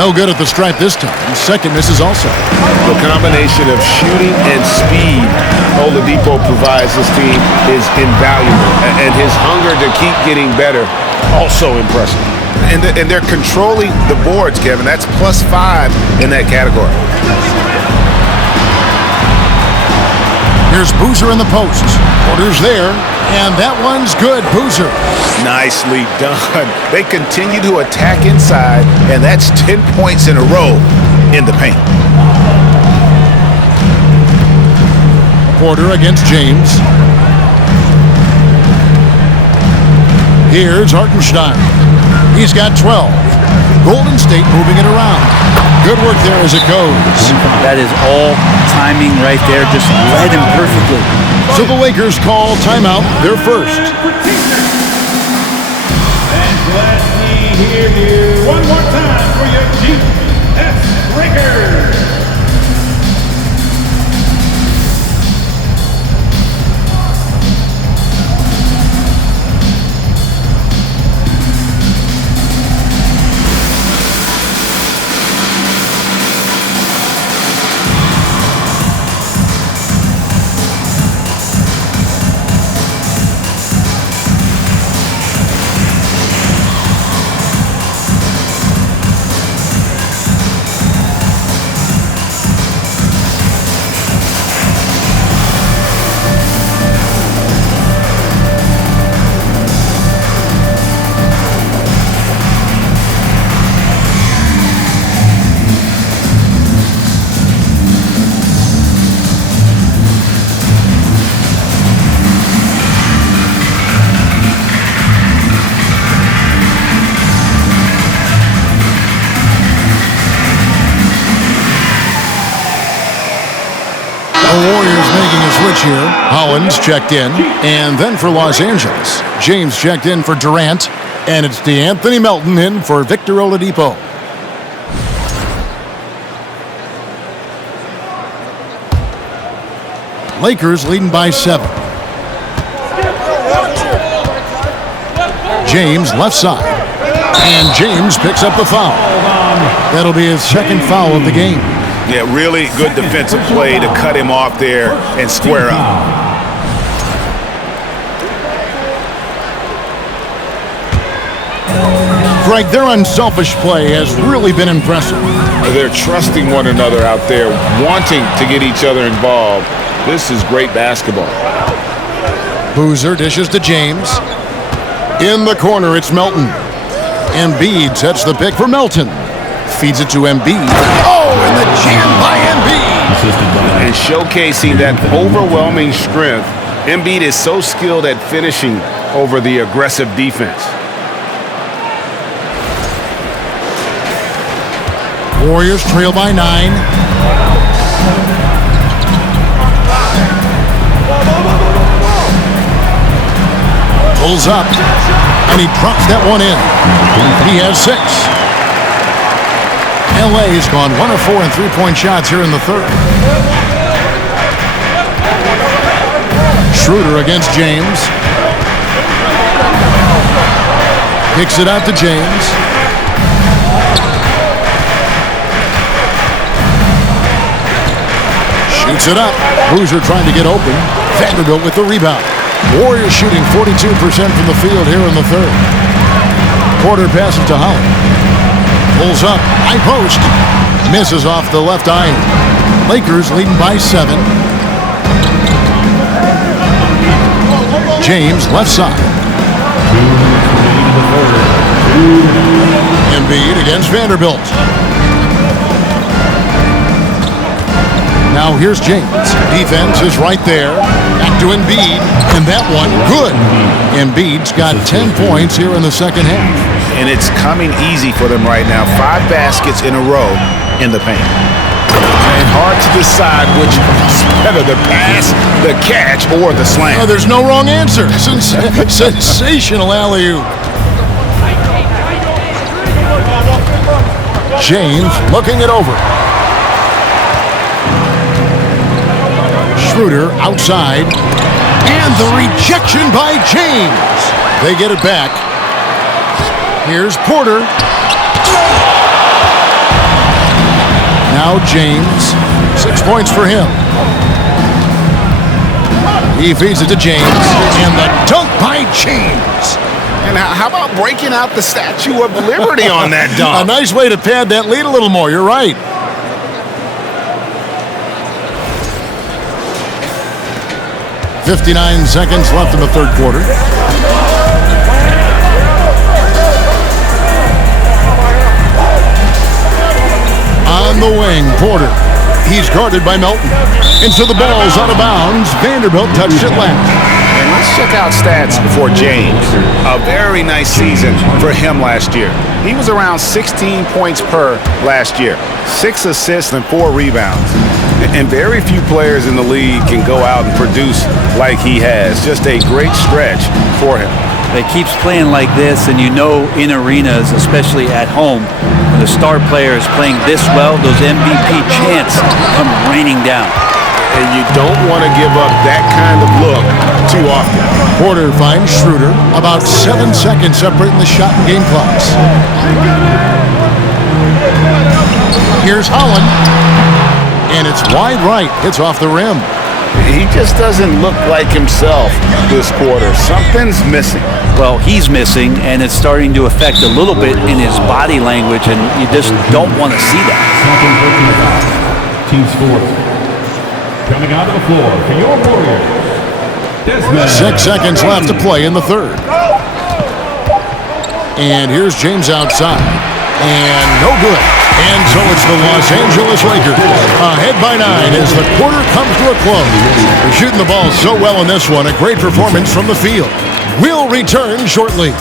No good at the stripe this time. Second misses also. The combination of shooting and speed Oladipo provides this team is invaluable. And his hunger to keep getting better, also impressive. And they're controlling the boards, Kevin. That's +5 in that category. Here's Boozer in the post. Porter's there, and that one's good. Boozer. Nicely done. They continue to attack inside, and that's 10 points in a row in the paint. Porter against James. Here's Hartenstein. He's got 12. Golden State moving it around. Good work there as it goes. That is all timing right there. Just read him perfectly. So the Lakers call timeout, their first. And let me hear you one more time for your GS Lakers. Here, Hollins checked in, and then for Los Angeles, James checked in for Durant, and it's DeAnthony Melton in for Victor Oladipo. Lakers leading by 7. James left side, and James picks up the foul. That'll be his second foul of the game. Yeah, really good defensive play to cut him off there and square up. Greg, their unselfish play has really been impressive. They're trusting one another out there, wanting to get each other involved. This is great basketball. Boozer dishes to James. In the corner, it's Melton. Embiid sets the pick for Melton. Feeds it to Embiid. Oh, and the jam by Embiid. And showcasing that overwhelming strength. Embiid is so skilled at finishing over the aggressive defense. Warriors trail by 9. Pulls up, and he drops that one in. He has 6. LA has gone 1 of 4 in three-point shots here in the third. Schroeder against James. Kicks it out to James. Shoots it up. Boozer trying to get open. Vanderbilt with the rebound. Warriors shooting 42% from the field here in the third. Porter passes to Holland. Pulls up. High post. Misses off the left iron. Lakers leading by 7. James left side. Embiid against Vanderbilt. Now here's James. Defense is right there. Back to Embiid. And that one, good. Embiid's got 10 points here in the second half. And it's coming easy for them right now. 5 baskets in a row in the paint. And hard to decide which is better, the pass, the catch, or the slam. Oh, there's no wrong answer. Sensational alley-oop. James looking it over. Schroeder outside, and the rejection by James. They get it back. Here's Porter. Now James, 6 points for him. He feeds it to James, and the dunk by James. And how about breaking out the Statue of Liberty on that dunk? A nice way to pad that lead a little more, you're right. .59 seconds left in the third quarter. On the wing, Porter. He's guarded by Melton. And so the ball's out of bounds. Vanderbilt touched it last. And let's check out stats for James. A very nice season for him last year. He was around 16 points per last year. 6 assists and 4 rebounds. And very few players in the league can go out and produce like he has. Just a great stretch for him. It keeps playing like this, and you know in arenas, especially at home, when the star player is playing this well, those MVP chants come raining down. And you don't want to give up that kind of look too often. Porter finds Schroeder. About 7 seconds separating the shot and game clocks. Here's Holland. And it's wide right. It's off the rim. He just doesn't look like himself this quarter. Something's missing. Well, he's missing, and it's starting to affect a little bit in his body language, and you just don't want to see that. Team sports. Coming out of the floor for your Warriors. 6 seconds left to play in the third. And here's James outside. And no good. And so it's the Los Angeles Lakers ahead by 9 as the quarter comes to a close. They're shooting the ball so well in this one. A great performance from the field. We'll return shortly.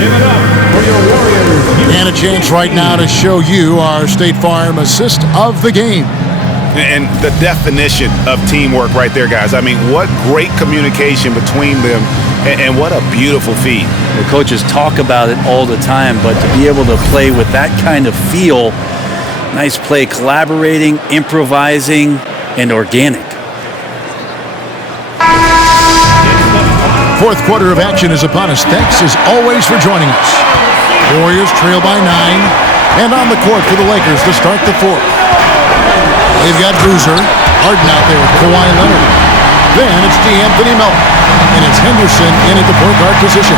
Give it up for your Warriors. And a chance right now to show you our State Farm assist of the game. And the definition of teamwork right there, guys. I mean, what great communication between them And what a beautiful feat. The coaches talk about it all the time, but to be able to play with that kind of feel, nice play, collaborating, improvising, and organic. Fourth quarter of action is upon us. Thanks as always for joining us. Warriors trail by 9, and on the court for the Lakers to start the fourth. They've got Boozer, Harden out there with Kawhi Leonard. Then it's D'Anthony Melton, and it's Henderson in at the point guard position.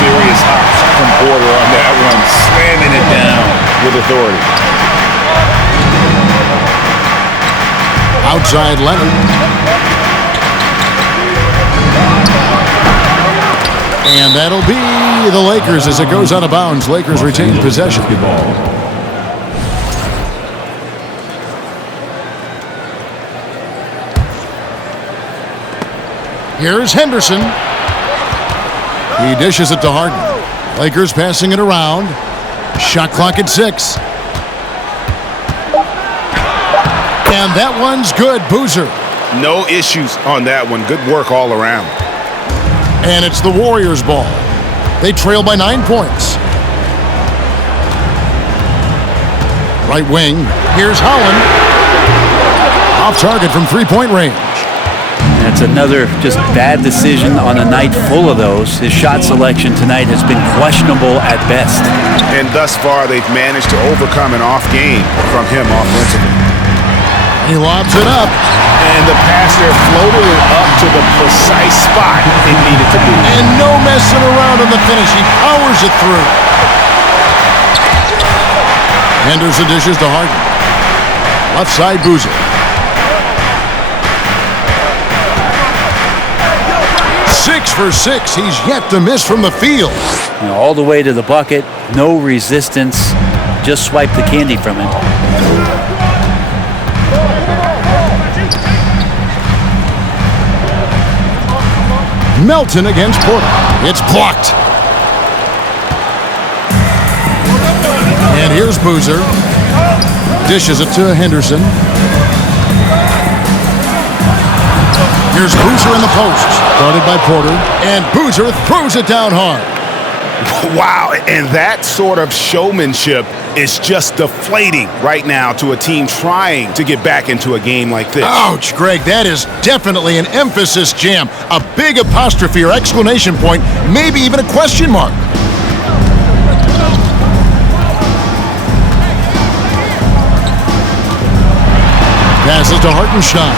Serious hops from Porter on that one, slamming it down with authority. Outside Leonard. And that'll be the Lakers as it goes out of bounds. Lakers retain possession. Here's Henderson. He dishes it to Harden. Lakers passing it around. Shot clock at 6. And that one's good. Boozer. No issues on that one. Good work all around. And it's the Warriors' ball. They trail by 9 points. Right wing. Here's Holland. Off target from three-point range. That's another just bad decision on a night full of those. His shot selection tonight has been questionable at best. And thus far, they've managed to overcome an off game from him offensively. He lobs it up. And the pass there floated it up to the precise spot it needed to be. And no messing around on the finish. He powers it through. Henderson dishes to Harden. Left side, Boozer. 6 for 6. He's yet to miss from the field. You know, all the way to the bucket. No resistance. Just swipe the candy from him. Melton against Porter. It's blocked. And here's Boozer. Dishes it to Henderson. Here's Boozer in the post. Guarded by Porter. And Boozer throws it down hard. Wow, and that sort of showmanship is just deflating right now to a team trying to get back into a game like this. Ouch, Greg, that is definitely an emphasis jam. A big apostrophe or exclamation point, maybe even a question mark. Passes to Hartenstein.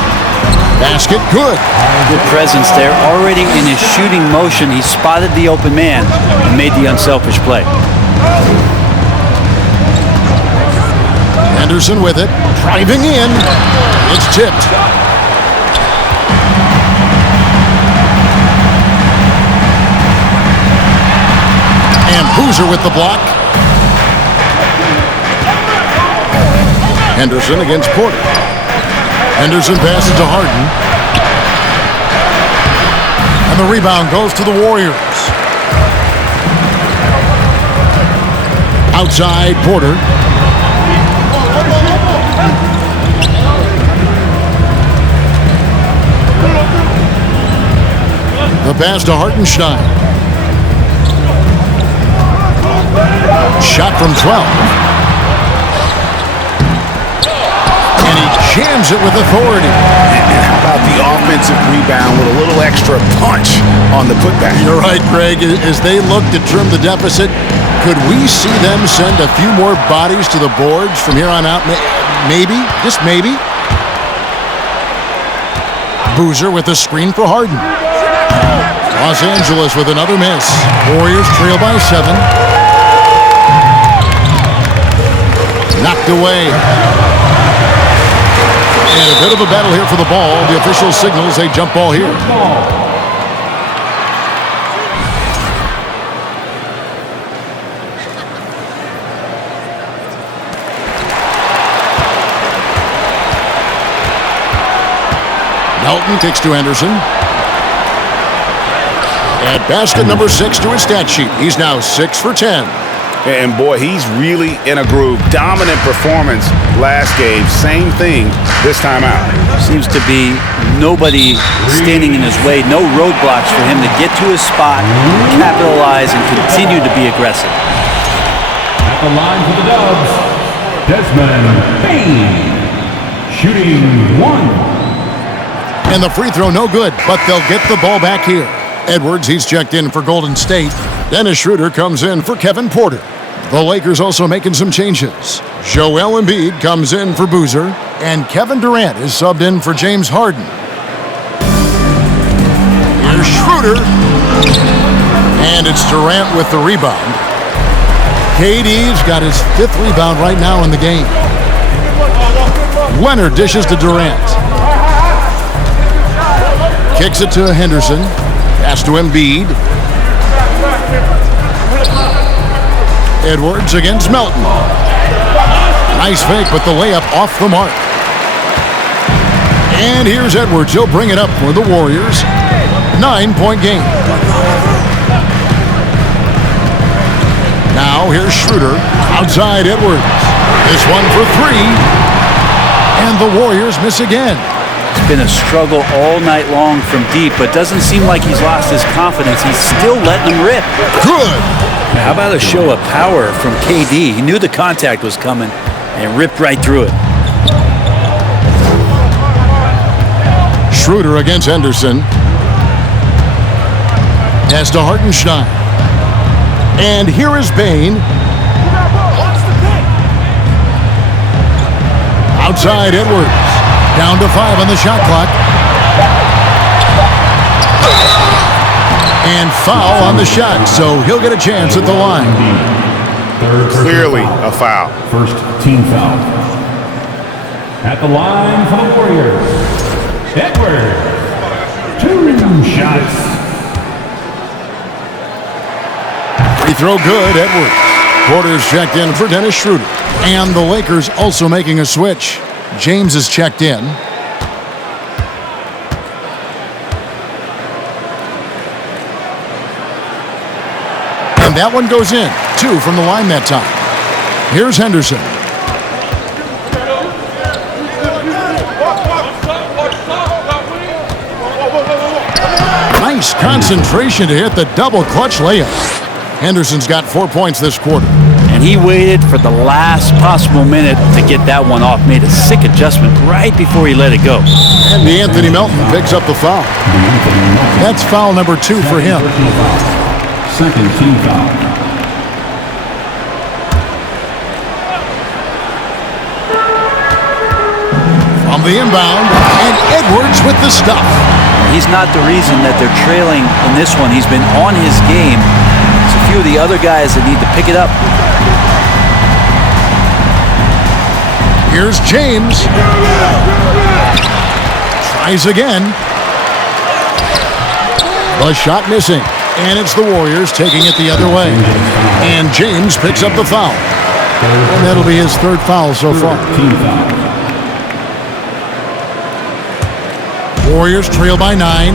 Basket, good. Good presence there. Already in his shooting motion, he spotted the open man and made the unselfish play. Henderson with it. Driving in. It's tipped. And Boozer with the block. Henderson against Porter. Henderson passes to Harden. And the rebound goes to the Warriors. Outside, Porter. The pass to Hartenstein. Shot from 12. And he jams it with authority. And how about the offensive rebound with a little extra punch on the putback? You're right, Greg. As they look to trim the deficit, could we see them send a few more bodies to the boards from here on out? Maybe, just maybe. Boozer with a screen for Harden. Los Angeles with another miss. Warriors trail by 7. Knocked away. And a bit of a battle here for the ball. The official signals a jump ball here. Melton kicks to Henderson. And basket number 6 to his stat sheet. He's now 6 for 10. And boy, he's really in a groove. Dominant performance last game. Same thing this time out. Seems to be nobody standing in his way. No roadblocks for him to get to his spot, capitalize, and continue to be aggressive. At the line for the Dubs, Desmond Bain, shooting 1. And the free throw no good, but they'll get the ball back here. Edwards, he's checked in for Golden State. Dennis Schroeder comes in for Kevin Porter. The Lakers also making some changes. Joel Embiid comes in for Boozer, and Kevin Durant is subbed in for James Harden. Here's Schroeder, and it's Durant with the rebound. KD's got his 5th rebound right now in the game. Leonard dishes to Durant. Kicks it to Henderson. Pass to Embiid. Edwards against Melton. Nice fake, but the layup off the mark. And here's Edwards. He'll bring it up for the Warriors. 9-point game. Now here's Schroeder. Outside Edwards. This one for 3. And the Warriors miss again. It's been a struggle all night long from deep, but doesn't seem like he's lost his confidence. He's still letting them rip. Good. How about a show of power from KD? He knew the contact was coming and ripped right through it. Schroeder against Henderson. Pass to Hartenstein. And here is Bain. Outside Edwards. Down to 5 on the shot clock. And foul on the shot, so he'll get a chance at the line. Clearly a foul. First team foul. At the line for the Warriors, Edwards. 2 shots. Free throw good, Edwards. Porter's checked in for Dennis Schroeder. And the Lakers also making a switch. James is checked in. And that one goes in. 2 from the line that time. Here's Henderson. Nice concentration to hit the double clutch layup. Henderson's got 4 points this quarter. And he waited for the last possible minute to get that one off. Made a sick adjustment right before he let it go. And Anthony Melton picks up the foul. That's foul number 2 for him. Second team foul. From the inbound, and Edwards with the stuff. He's not the reason that they're trailing in this one. He's been on his game. It's a few of the other guys that need to pick it up. Here's James. Tries again. The shot missing. And it's the Warriors taking it the other way. And James picks up the foul. And that'll be his 3rd foul so far. Team foul. Warriors trail by 9.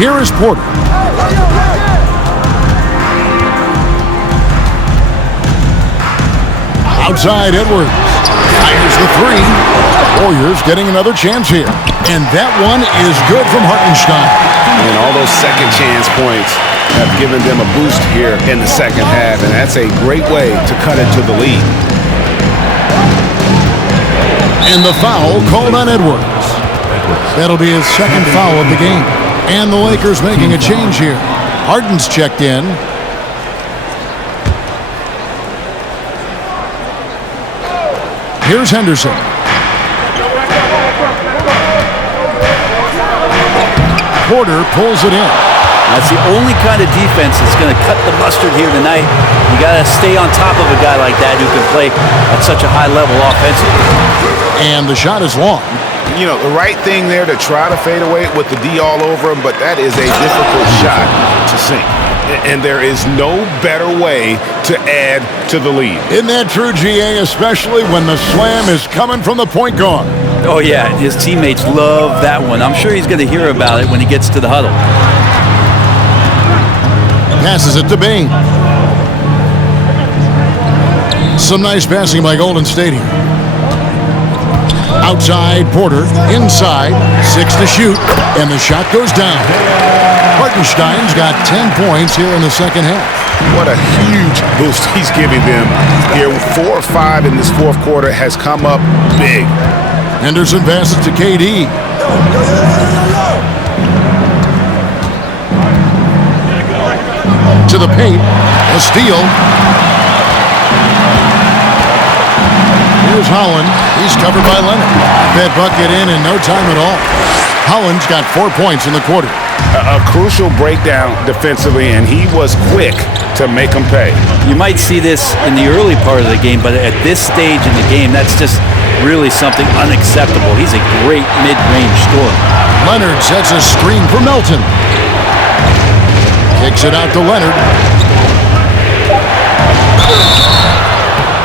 Here is Porter. Outside Edwards. Fires the 3. Warriors getting another chance here. And that one is good from Hartenstein. And all those second chance points have given them a boost here in the second half. And that's a great way to cut into the lead. And the foul called on Edwards. That'll be his 2nd foul of the game. And the Lakers making a change here. Harden's checked in. Here's Henderson. Porter pulls it in. That's the only kind of defense that's going to cut the mustard here tonight. You got to stay on top of a guy like that who can play at such a high level offensively. And the shot is long. You know, the right thing there to try to fade away with the D all over him, but that is a difficult shot to sink. And there is no better way to add to the lead. Isn't that true, GA, especially when the slam is coming from the point guard? Oh, yeah, his teammates love that one. I'm sure he's going to hear about it when he gets to the huddle. Passes it to Bain. Some nice passing by Golden State here. Outside, Porter. Inside, 6 to shoot. And the shot goes down. Hartenstein's got 10 points here in the second half. What a huge boost he's giving them here. 4 or 5 in this fourth quarter has come up big. Henderson passes to KD. To the paint. A steal. Here's Holland. He's covered by Leonard. That bucket in no time at all. Holland's got 4 points in the quarter. A crucial breakdown defensively, and he was quick to make them pay. You might see this in the early part of the game, but at this stage in the game, that's just really something unacceptable. He's a great mid-range scorer. Leonard sets a screen for Melton. Kicks it out to Leonard.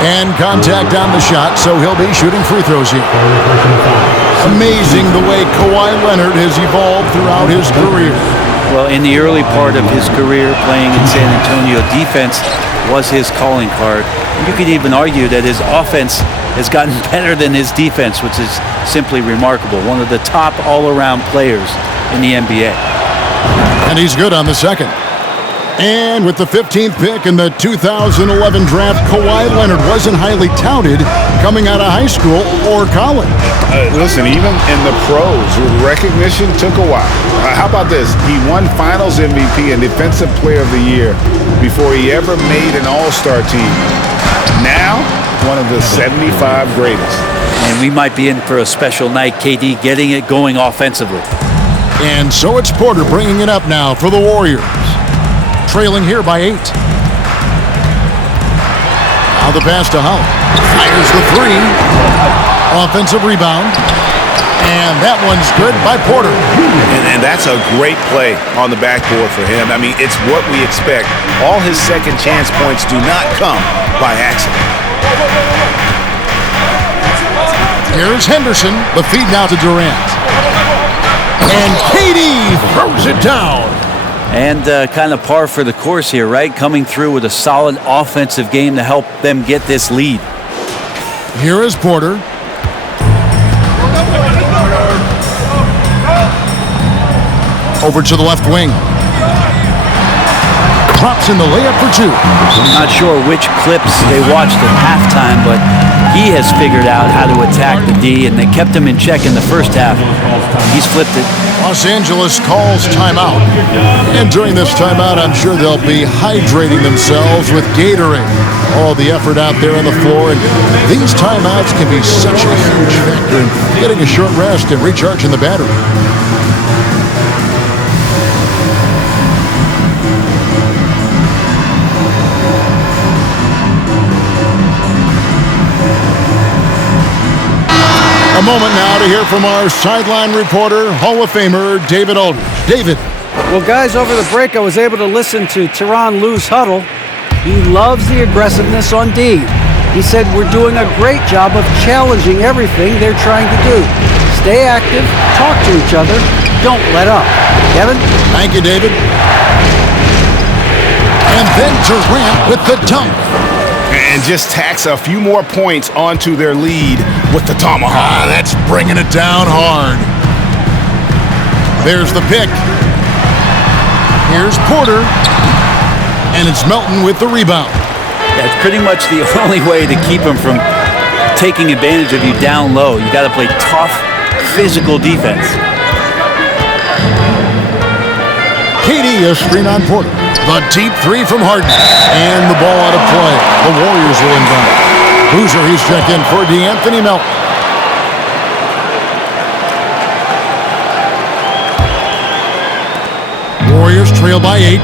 And contact on the shot, so he'll be shooting free throws here. Amazing the way Kawhi Leonard has evolved throughout his career. Well, in the early part of his career playing in San Antonio, defense was his calling card. You could even argue that his offense has gotten better than his defense, which is simply remarkable. One of the top all-around players in the NBA. And he's good on the second. And with the 15th pick in the 2011 draft, Kawhi Leonard wasn't highly touted coming out of high school or college. Listen, even in the pros, recognition took a while. How about this? He won Finals MVP and Defensive Player of the Year before he ever made an All-Star team. Now, one of the 75 greatest. And we might be in for a special night, KD getting it going offensively. And so it's Porter bringing it up now for the Warriors. Trailing here by 8. Now the pass to Holland. Fires the 3. Offensive rebound. And that one's good by Porter. And that's a great play on the backboard for him. I mean, it's what we expect. All his second chance points do not come by accident. Here's Henderson. The feed now to Durant. And KD throws it down. And kind of par for the course here, right? Coming through with a solid offensive game to help them get this lead. Here is Porter. Over to the left wing. Drops in the layup for 2. I'm not sure which clips they watched at halftime, but he has figured out how to attack the D, and they kept him in check in the first half. He's flipped it. Los Angeles calls timeout. And during this timeout, I'm sure they'll be hydrating themselves with Gatorade. All the effort out there on the floor. And these timeouts can be such a huge factor in getting a short rest and recharging the battery. A moment now to hear from our sideline reporter, Hall of Famer, David Aldridge. David. Well, guys, over the break, I was able to listen to Tyronn Lue's huddle. He loves the aggressiveness on D. He said we're doing a great job of challenging everything they're trying to do. Stay active, talk to each other, don't let up. Kevin? Thank you, David. And then Durant with the dunk. And just tacks a few more points onto their lead with the tomahawk. That's bringing it down hard. There's the pick. Here's Porter. And it's Melton with the rebound. That's pretty much the only way to keep him from taking advantage of you down low. You got to play tough, physical defense. KD, a screen on Porter. The deep 3 from Harden. And the ball out of play. The Warriors will inbound. Boozer, he's checked in for DeAnthony Melton. Warriors trail by 8.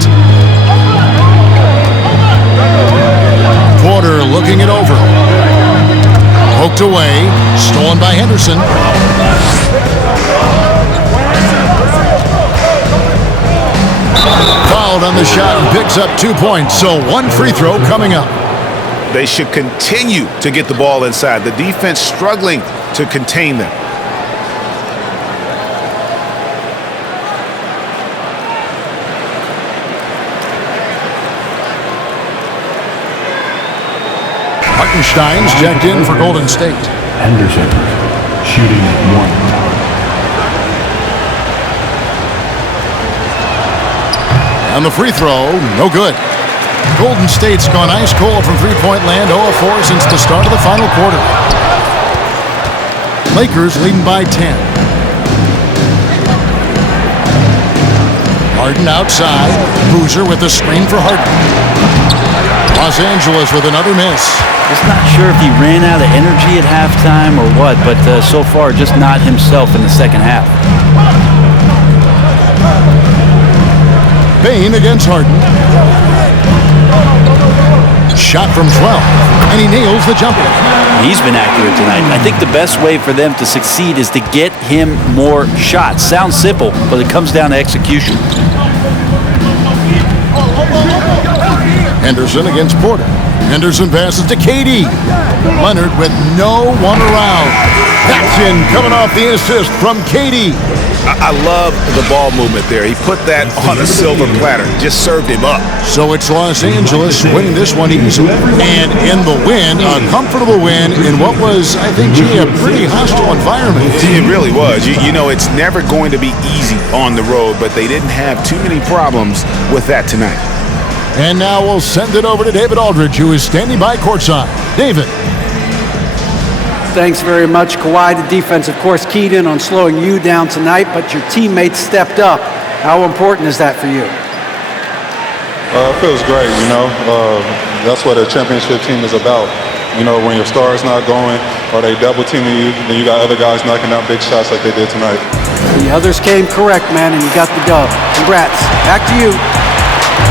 Porter looking it over. Poked away. Stolen by Henderson. Fouled on the shot and picks up 2 points. So 1 free throw coming up. They should continue to get the ball inside. The defense struggling to contain them. Hartenstein's checked in for Golden State. Henderson shooting 1. And the free throw, no good. Golden State's gone ice cold from three-point land, 0-4 since the start of the final quarter. Lakers leading by 10. Harden outside. Boozer with the screen for Harden. Los Angeles with another miss. Just not sure if he ran out of energy at halftime or what, but so far just not himself in the second half. Bane against Harden. Shot from 12, and he nails the jumper. He's been accurate tonight. I think the best way for them to succeed is to get him more shots. Sounds simple, but it comes down to execution. Henderson against Porter. Henderson passes to KD. Leonard with no one around. Action coming off the assist from KD. I love the ball movement there. He put that on a silver platter. Just served him up. So it's Los Angeles winning this one easily. And in the win, a comfortable win in what was, I think, a pretty hostile environment. It really was. You know, it's never going to be easy on the road, but they didn't have too many problems with that tonight. And now we'll send it over to David Aldridge, who is standing by courtside. David. Thanks very much, Kawhi. The defense, of course, keyed in on slowing you down tonight, but your teammates stepped up. How important is that for you? It feels great, you know. That's what a championship team is about. You know, when your star's not going or they double teaming you, then you got other guys knocking down big shots like they did tonight. The others came correct, man, and you got the dub. Congrats. Back to you.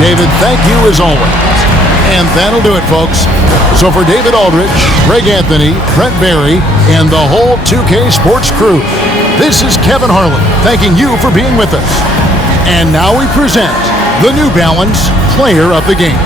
David, thank you as always. And that'll do it, folks. So for David Aldridge, Greg Anthony, Brent Barry, and the whole 2K Sports crew, this is Kevin Harlan thanking you for being with us. And now we present the New Balance Player of the Game.